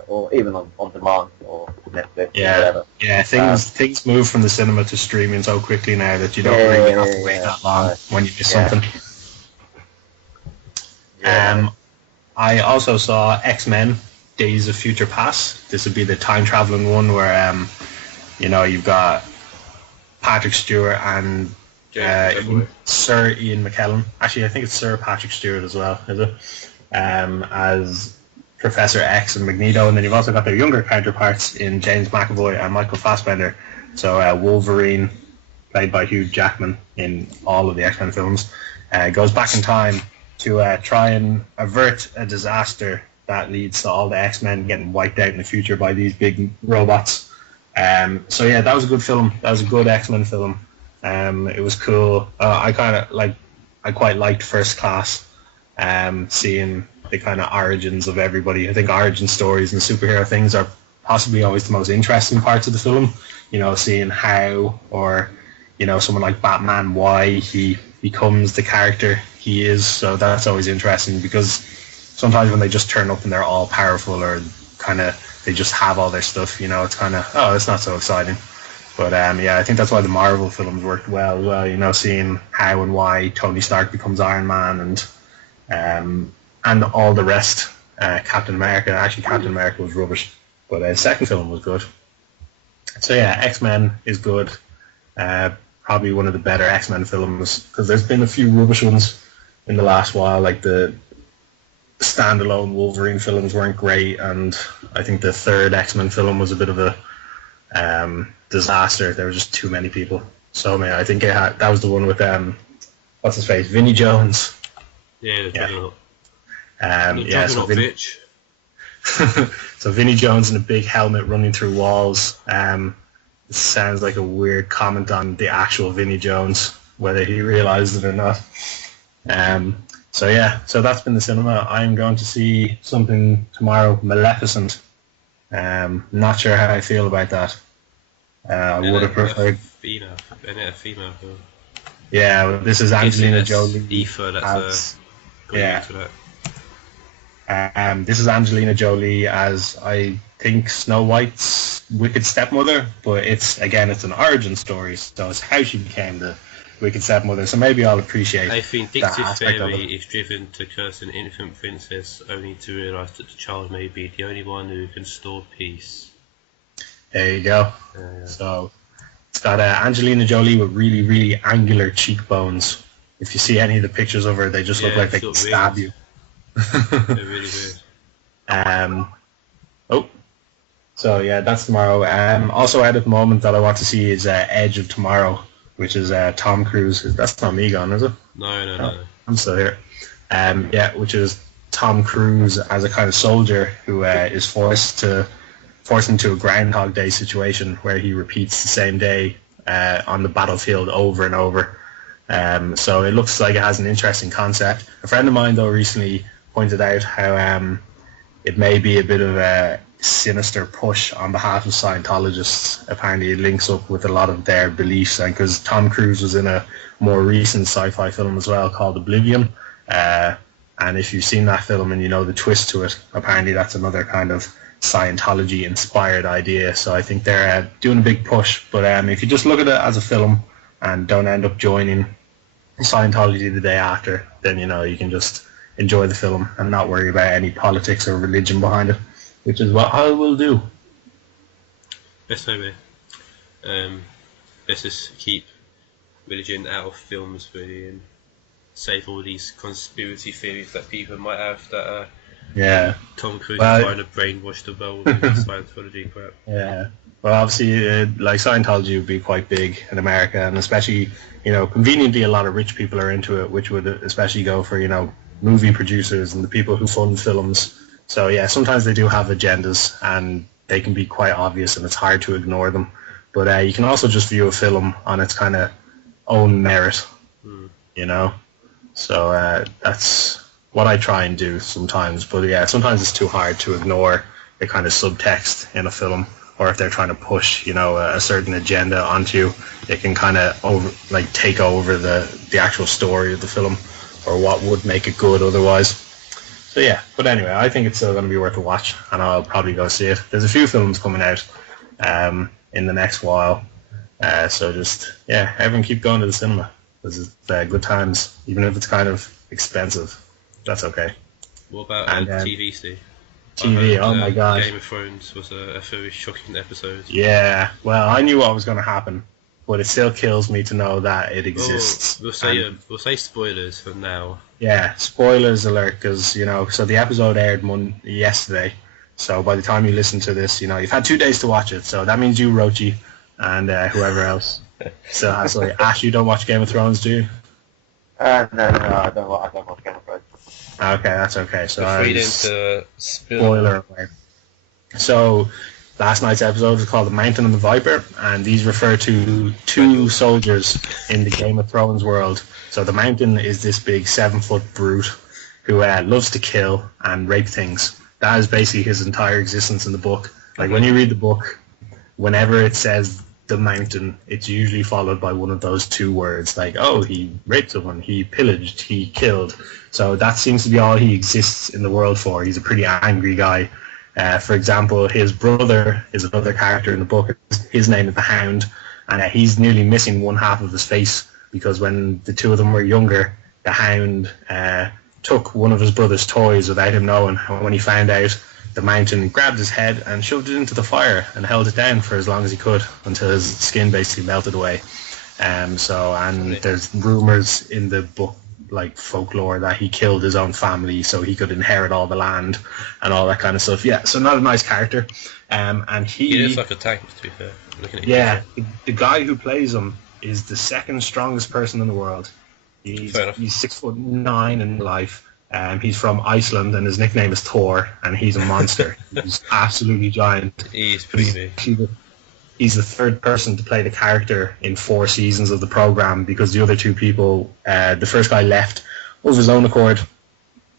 or even on demand or Netflix. Yeah, or whatever. Yeah. Things move from the cinema to streaming so quickly now that you don't really have to wait that long when you miss something. I also saw X-Men: Days of Future Past. This would be the time traveling one where you've got Patrick Stewart and Sir Ian McKellen. Actually, I think it's Sir Patrick Stewart as well, is it? As Professor X and Magneto, and then you've also got their younger counterparts in James McAvoy and Michael Fassbender. So Wolverine, played by Hugh Jackman in all of the X-Men films, goes back in time to try and avert a disaster that leads to all the X-Men getting wiped out in the future by these big robots. So yeah, that was a good film. That was a good X-Men film. It was cool. I quite liked First Class, seeing the kind of origins of everybody. I think origin stories and superhero things are possibly always the most interesting parts of the film. You know, seeing how, or, you know, someone like Batman, why he becomes the character he is. So that's always interesting, because sometimes when they just turn up and they're all powerful, or kind of they just have all their stuff, you know, it's kind of, oh, it's not so exciting. But yeah, I think that's why the Marvel films worked well, you know, seeing how and why Tony Stark becomes Iron Man, and all the rest. Captain America, actually Captain America was rubbish, but the second film was good. So yeah, X-Men is good. Probably one of the better X-Men films, because there's been a few rubbish ones in the last while, like the standalone Wolverine films weren't great, and I think the third X-Men film was a bit of a disaster. There were just too many people. So I think that was the one with what's his face, Vinnie Jones. Yeah, so bitch. So Vinnie Jones in a big helmet running through walls. It sounds like a weird comment on the actual Vinnie Jones, whether he realized it or not. So yeah, so that's been the cinema. I'm going to see something tomorrow, Maleficent. Not sure how I feel about that. I would have preferred female film. Yeah, well, this is Angelina Jolie. This is Angelina Jolie as, I think, Snow White's wicked stepmother, but it's an origin story, so it's how she became the wicked stepmother. So maybe I'll appreciate. A vindictive fairy is driven to curse an infant princess, only to realise that the child may be the only one who can store peace. There you go. So it's got Angelina Jolie with really, really angular cheekbones. If you see any of the pictures of her, they just look like they could stab you. They're really weird. So yeah, that's tomorrow. Also out at the moment that I want to see is Edge of Tomorrow, which is Tom Cruise. That's not me gone, is it? No. I'm still here. Which is Tom Cruise as a kind of soldier who is forced into a Groundhog Day situation where he repeats the same day on the battlefield over and over. So it looks like it has an interesting concept. A friend of mine, though, recently pointed out how it may be a bit of a sinister push on behalf of Scientologists. Apparently it links up with a lot of their beliefs, and because Tom Cruise was in a more recent sci-fi film as well called Oblivion, and if you've seen that film and you know the twist to it, apparently that's another kind of Scientology inspired idea. So I think they're doing a big push, but if you just look at it as a film and don't end up joining Scientology the day after, then you can just enjoy the film and not worry about any politics or religion behind it, which is what I will do. Best way. Let's just keep religion out of films, really, and save all these conspiracy theories that people might have that Tom Cruise is trying to brainwash the world with Scientology crap. Yeah. Well, obviously, like Scientology would be quite big in America, and especially, conveniently a lot of rich people are into it, which would especially go for, movie producers and the people who fund films. So yeah, sometimes they do have agendas, and they can be quite obvious, and it's hard to ignore them. But you can also just view a film on its kind of own merit, So that's what I try and do sometimes. But yeah, sometimes it's too hard to ignore the kind of subtext in a film, or if they're trying to push, a certain agenda onto you, it can kind of take over the actual story of the film, or what would make it good otherwise. So yeah, but anyway, I think it's still going to be worth a watch, and I'll probably go see it. There's a few films coming out in the next while, so just, everyone keep going to the cinema. This is good times, even if it's kind of expensive. That's okay. What about TV, Steve? TV, oh my god. Game of Thrones was a very shocking episode. Yeah, well, I knew what was going to happen but it still kills me to know that it exists. We'll say spoilers from now. Yeah, spoilers alert, because, so the episode aired yesterday. So by the time you listen to this, you've had 2 days to watch it. So that means you, Rochi, and whoever else. So, sorry, Ash, you don't watch Game of Thrones, do you? No, I don't watch Game of Thrones. Okay, that's okay. So We're feeding into spoiler alert. So last night's episode was called The Mountain and the Viper, and these refer to 2 soldiers in the Game of Thrones world. So the Mountain is this big 7-foot brute who loves to kill and rape things. That is basically his entire existence in the book. Like, when you read the book, whenever it says the Mountain, it's usually followed by one of those 2 words, like, oh, he raped someone, he pillaged, he killed. So that seems to be all he exists in the world for. He's a pretty angry guy. For example, his brother is another character in the book. His name is the Hound, and he's nearly missing one half of his face, because when the 2 of them were younger, the Hound took one of his brother's toys without him knowing, and when he found out, the Mountain grabbed his head and shoved it into the fire and held it down for as long as he could until his skin basically melted away. And there's rumours in the book, like folklore, that he killed his own family so he could inherit all the land and all that kind of stuff. Yeah, so not a nice character. And he is like a tank, to be fair. The guy who plays him is the 2nd strongest person in the world. He's 6'9" in life. He's from Iceland, and his nickname is Thor, and he's a monster. He's absolutely giant. He's pretty big. He's the 3rd person to play the character in 4 seasons of the program, because the other 2 people, the first guy left of his own accord,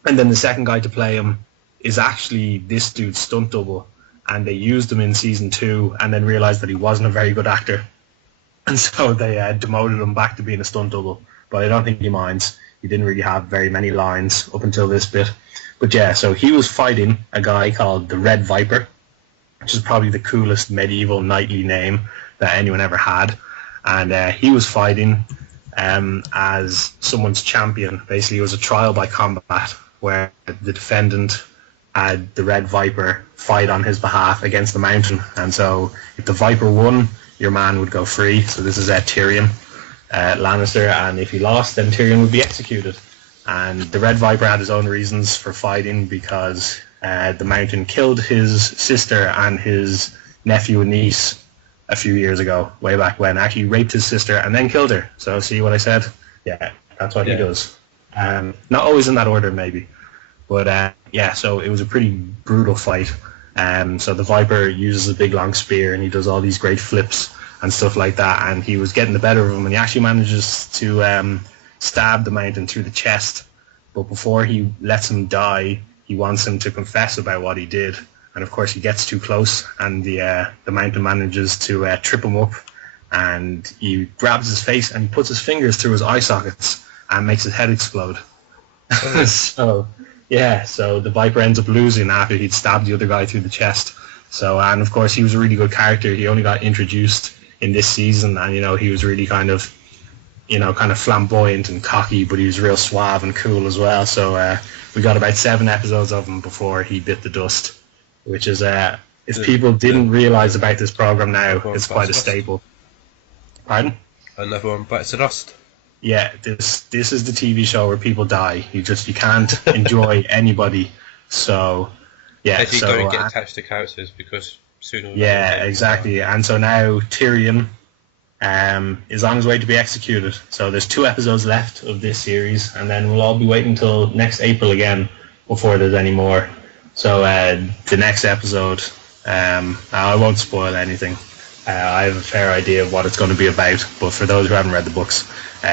and then the second guy to play him is actually this dude's stunt double, and they used him in season 2 and then realised that he wasn't a very good actor, and so they demoted him back to being a stunt double. But I don't think he minds. He didn't really have very many lines up until this bit. But yeah, so he was fighting a guy called the Red Viper, which is probably the coolest medieval knightly name that anyone ever had. And he was fighting as someone's champion. Basically, it was a trial by combat where the defendant had the Red Viper fight on his behalf against the Mountain. And so if the Viper won, your man would go free. So this is Tyrion Lannister, and if he lost, then Tyrion would be executed. And the Red Viper had his own reasons for fighting, because the Mountain killed his sister and his nephew and niece a few years ago, way back when. Actually raped his sister and then killed her. So see what I said? Yeah, that's what he does. Not always in that order, maybe. But so it was a pretty brutal fight. So the Viper uses a big long spear, and he does all these great flips and stuff like that, and he was getting the better of him, and he actually manages to stab the Mountain through the chest. But before he lets him die, he wants him to confess about what he did, and of course he gets too close, and the Mountain manages to trip him up, and he grabs his face and he puts his fingers through his eye sockets and makes his head explode. So the Viper ends up losing after he'd stabbed the other guy through the chest. So, and of course he was a really good character. He only got introduced in this season, and he was really kind of flamboyant and cocky, but he was real suave and cool as well. So we got about 7 episodes of him before he bit the dust, which is if people didn't realise about this program now, it's quite a staple. Pardon? Another one bites the dust. Yeah, this is the TV show where people die. You can't enjoy anybody. So yeah, if you don't get attached to characters, because sooner or later. Yeah, exactly. And so now Tyrion is on his way to be executed. So there's 2 episodes left of this series, and then we'll all be waiting until next April again before there's any more. So the next episode, I won't spoil anything. I have a fair idea of what it's going to be about, but for those who haven't read the books,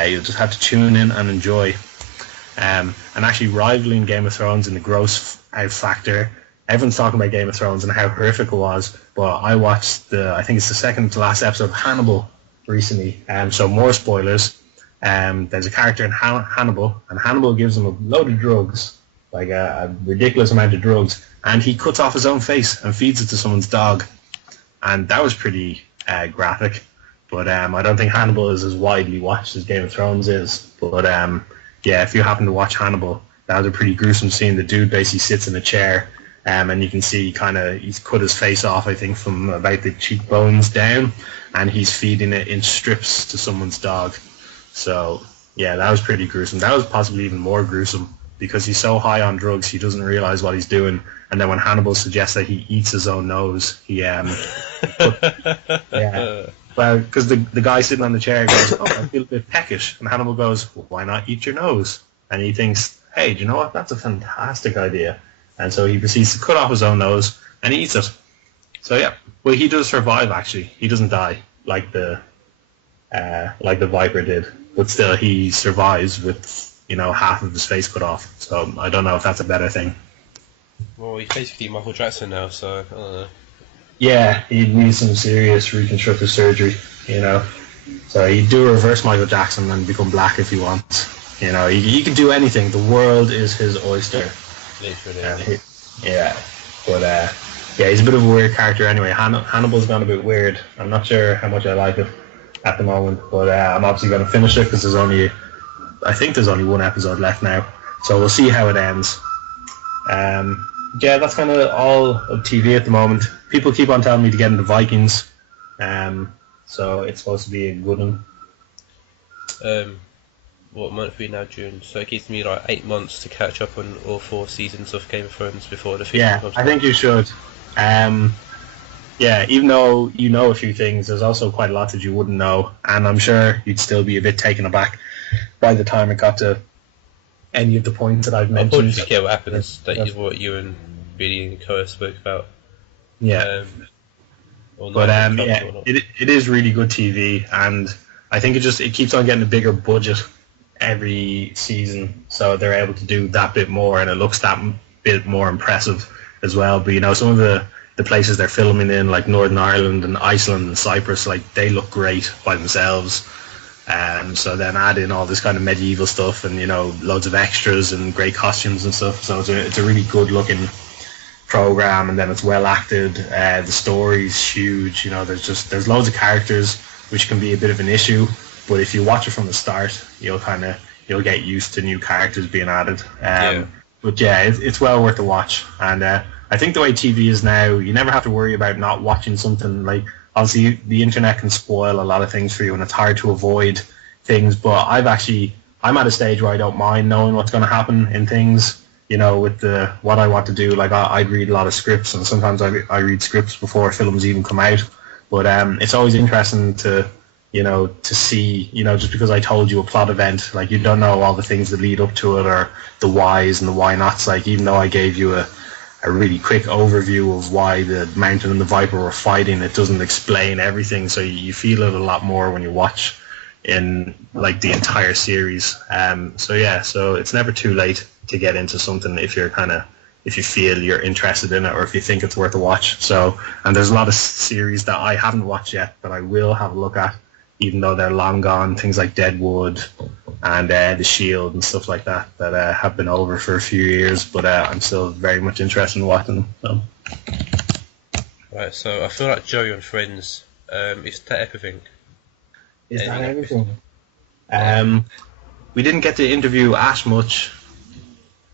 you'll just have to tune in and enjoy. And actually rivaling Game of Thrones in the gross out factor, everyone's talking about Game of Thrones and how horrific it was, but I watched I think it's the second to last episode of Hannibal recently, so more spoilers. There's a character in Hannibal, and Hannibal gives him a load of drugs, like a ridiculous amount of drugs, and he cuts off his own face and feeds it to someone's dog, and that was pretty graphic. But I don't think Hannibal is as widely watched as Game of Thrones is. But if you happen to watch Hannibal, that was a pretty gruesome scene. The dude basically sits in a chair and you can see he's cut his face off, I think, from about the cheekbones down, and he's feeding it in strips to someone's dog. So yeah, that was pretty gruesome. That was possibly even more gruesome because he's so high on drugs he doesn't realize what he's doing. And then when Hannibal suggests that he eats his own nose, yeah. Well, because the guy sitting on the chair goes, "Oh, I feel a bit peckish," and Hannibal goes, "Well, why not eat your nose?" And he thinks, "Hey, do you know what? That's a fantastic idea." And so he proceeds to cut off his own nose and he eats it. So yeah, well, he does survive. Actually, he doesn't die like the Viper did, but still he survives with half of his face cut off. So I don't know if that's a better thing. Well, he's basically Michael Jackson now, so I don't know. Yeah, he'd need some serious reconstructive surgery, So he'd do a reverse Michael Jackson and become black if he wants. He can do anything. The world is his oyster. Literally. But he's a bit of a weird character anyway. Hannibal's gone a bit weird. I'm not sure how much I like it at the moment, but I'm obviously going to finish it because I think there's only one episode left now. So we'll see how it ends. That's kind of all of TV at the moment. People keep on telling me to get into Vikings, so it's supposed to be a good one. What month are we now? June. So it gives me like 8 months to catch up on all 4 seasons of Game of Thrones before the 5th comes. I think you should. Even though you know a few things, there's also quite a lot that you wouldn't know, and I'm sure you'd still be a bit taken aback by the time it got to any of the points that I've mentioned. I'll probably care what happens. That is what you and Billy and Koa spoke about. Yeah. It is really good TV, and I think it keeps on getting a bigger budget every season, so they're able to do that bit more, and it looks that bit more impressive as well. But some of the places they're filming in, like Northern Ireland and Iceland and Cyprus, like they look great by themselves. So then add in all this kind of medieval stuff and loads of extras and great costumes and stuff. So it's a really good looking program, and then it's well acted. The story's huge. There's loads of characters, which can be a bit of an issue. But if you watch it from the start, you'll get used to new characters being added. But it's well worth a watch. And I think the way TV is now, you never have to worry about not watching something. Like, obviously, the internet can spoil a lot of things for you, and it's hard to avoid things. But I'm at a stage where I don't mind knowing what's going to happen in things. With what I want to do. Like, I'd read a lot of scripts, and sometimes I read scripts before films even come out. But it's always interesting to see, just because I told you a plot event, like, you don't know all the things that lead up to it, or the whys and the why nots. Like, even though I gave you a really quick overview of why the Mountain and the Viper were fighting, it doesn't explain everything, so you feel it a lot more when you watch in, like, the entire series. So it's never too late to get into something if you feel you're interested in it, or if you think it's worth a watch. So, and there's a lot of series that I haven't watched yet that I will have a look at, even though they're long gone. Things like Deadwood and The Shield and stuff like that have been over for a few years, but I'm still very much interested in watching them. So. Right, so I feel like Joey on Friends, is that everything? Is that everything? We didn't get to interview Ash much,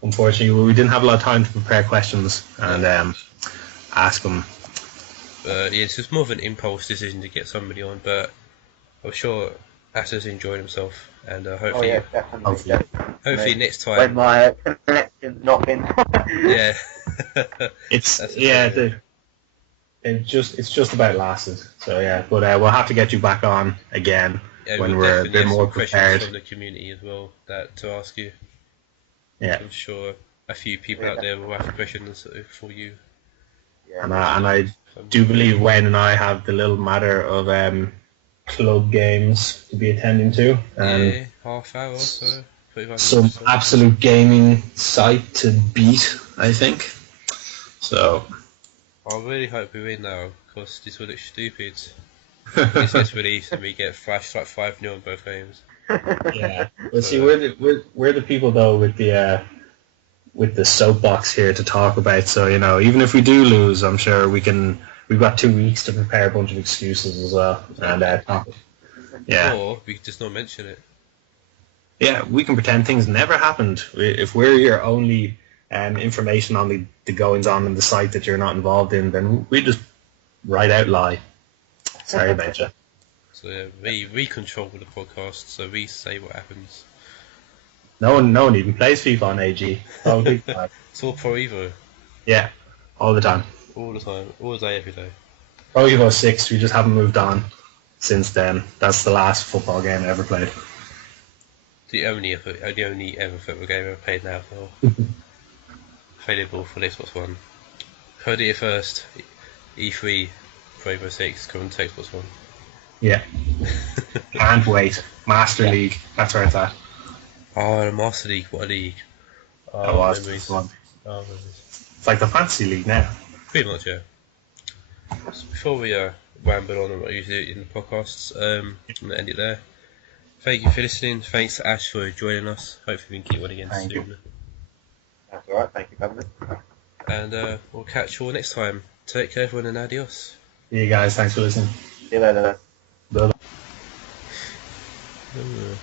unfortunately. We didn't have a lot of time to prepare questions and ask him. It's just more of an impulse decision to get somebody on, but I'm sure Ash has enjoyed himself, and hopefully, hopefully next time. When my connection's not in. Yeah. It's just about lasted. So yeah, but we'll have to get you back on again when we're a bit more prepared. From the community as well to ask you. Yeah. I'm sure a few people out there will have questions for you. Yeah. And I do believe Wayne and I have the little matter of club games to be attending to, and half hour or so. Some absolute gaming site to beat, I think. So I really hope we win now, because this would look stupid. This gets released and we get flashed like 5-0 in both games. Yeah, well, see, we're the people though with the soapbox here to talk about. So even if we do lose, I'm sure we've got 2 weeks to prepare a bunch of excuses as well, and yeah. Or we could just not mention it. Yeah, we can pretend things never happened. If we're your only information on the goings on in the site that you're not involved in, then we just write out lie. Sorry about you. So yeah, we control the podcast, so we say what happens. No one even plays FIFA on AG. Oh, It's all Pro Evo. yeah, all the time. All the time, all day, every day. Pro Evo 6, we just haven't moved on since then. That's the last football game I ever played. The only ever football game I ever played now for. Available for Xbox One. Heard it first. E3 Pro Evo 6 coming to Xbox One. Yeah. Can't wait. Master League, that's where it's at. Oh, the Master League, what a league. Oh, That was memories. this one. Oh, memories. It's like the Fantasy League now. Pretty much, yeah. So before we ramble on what you do in the podcasts, I'm going to end it there. Thank you for listening. Thanks to Ash for joining us. Hopefully we can get one again Thank soon. you. That's all right. Thank you for having me. And we'll catch you all next time. Take care, everyone, and adios. Yeah, guys, thanks for listening. See you later. Bye. Ooh.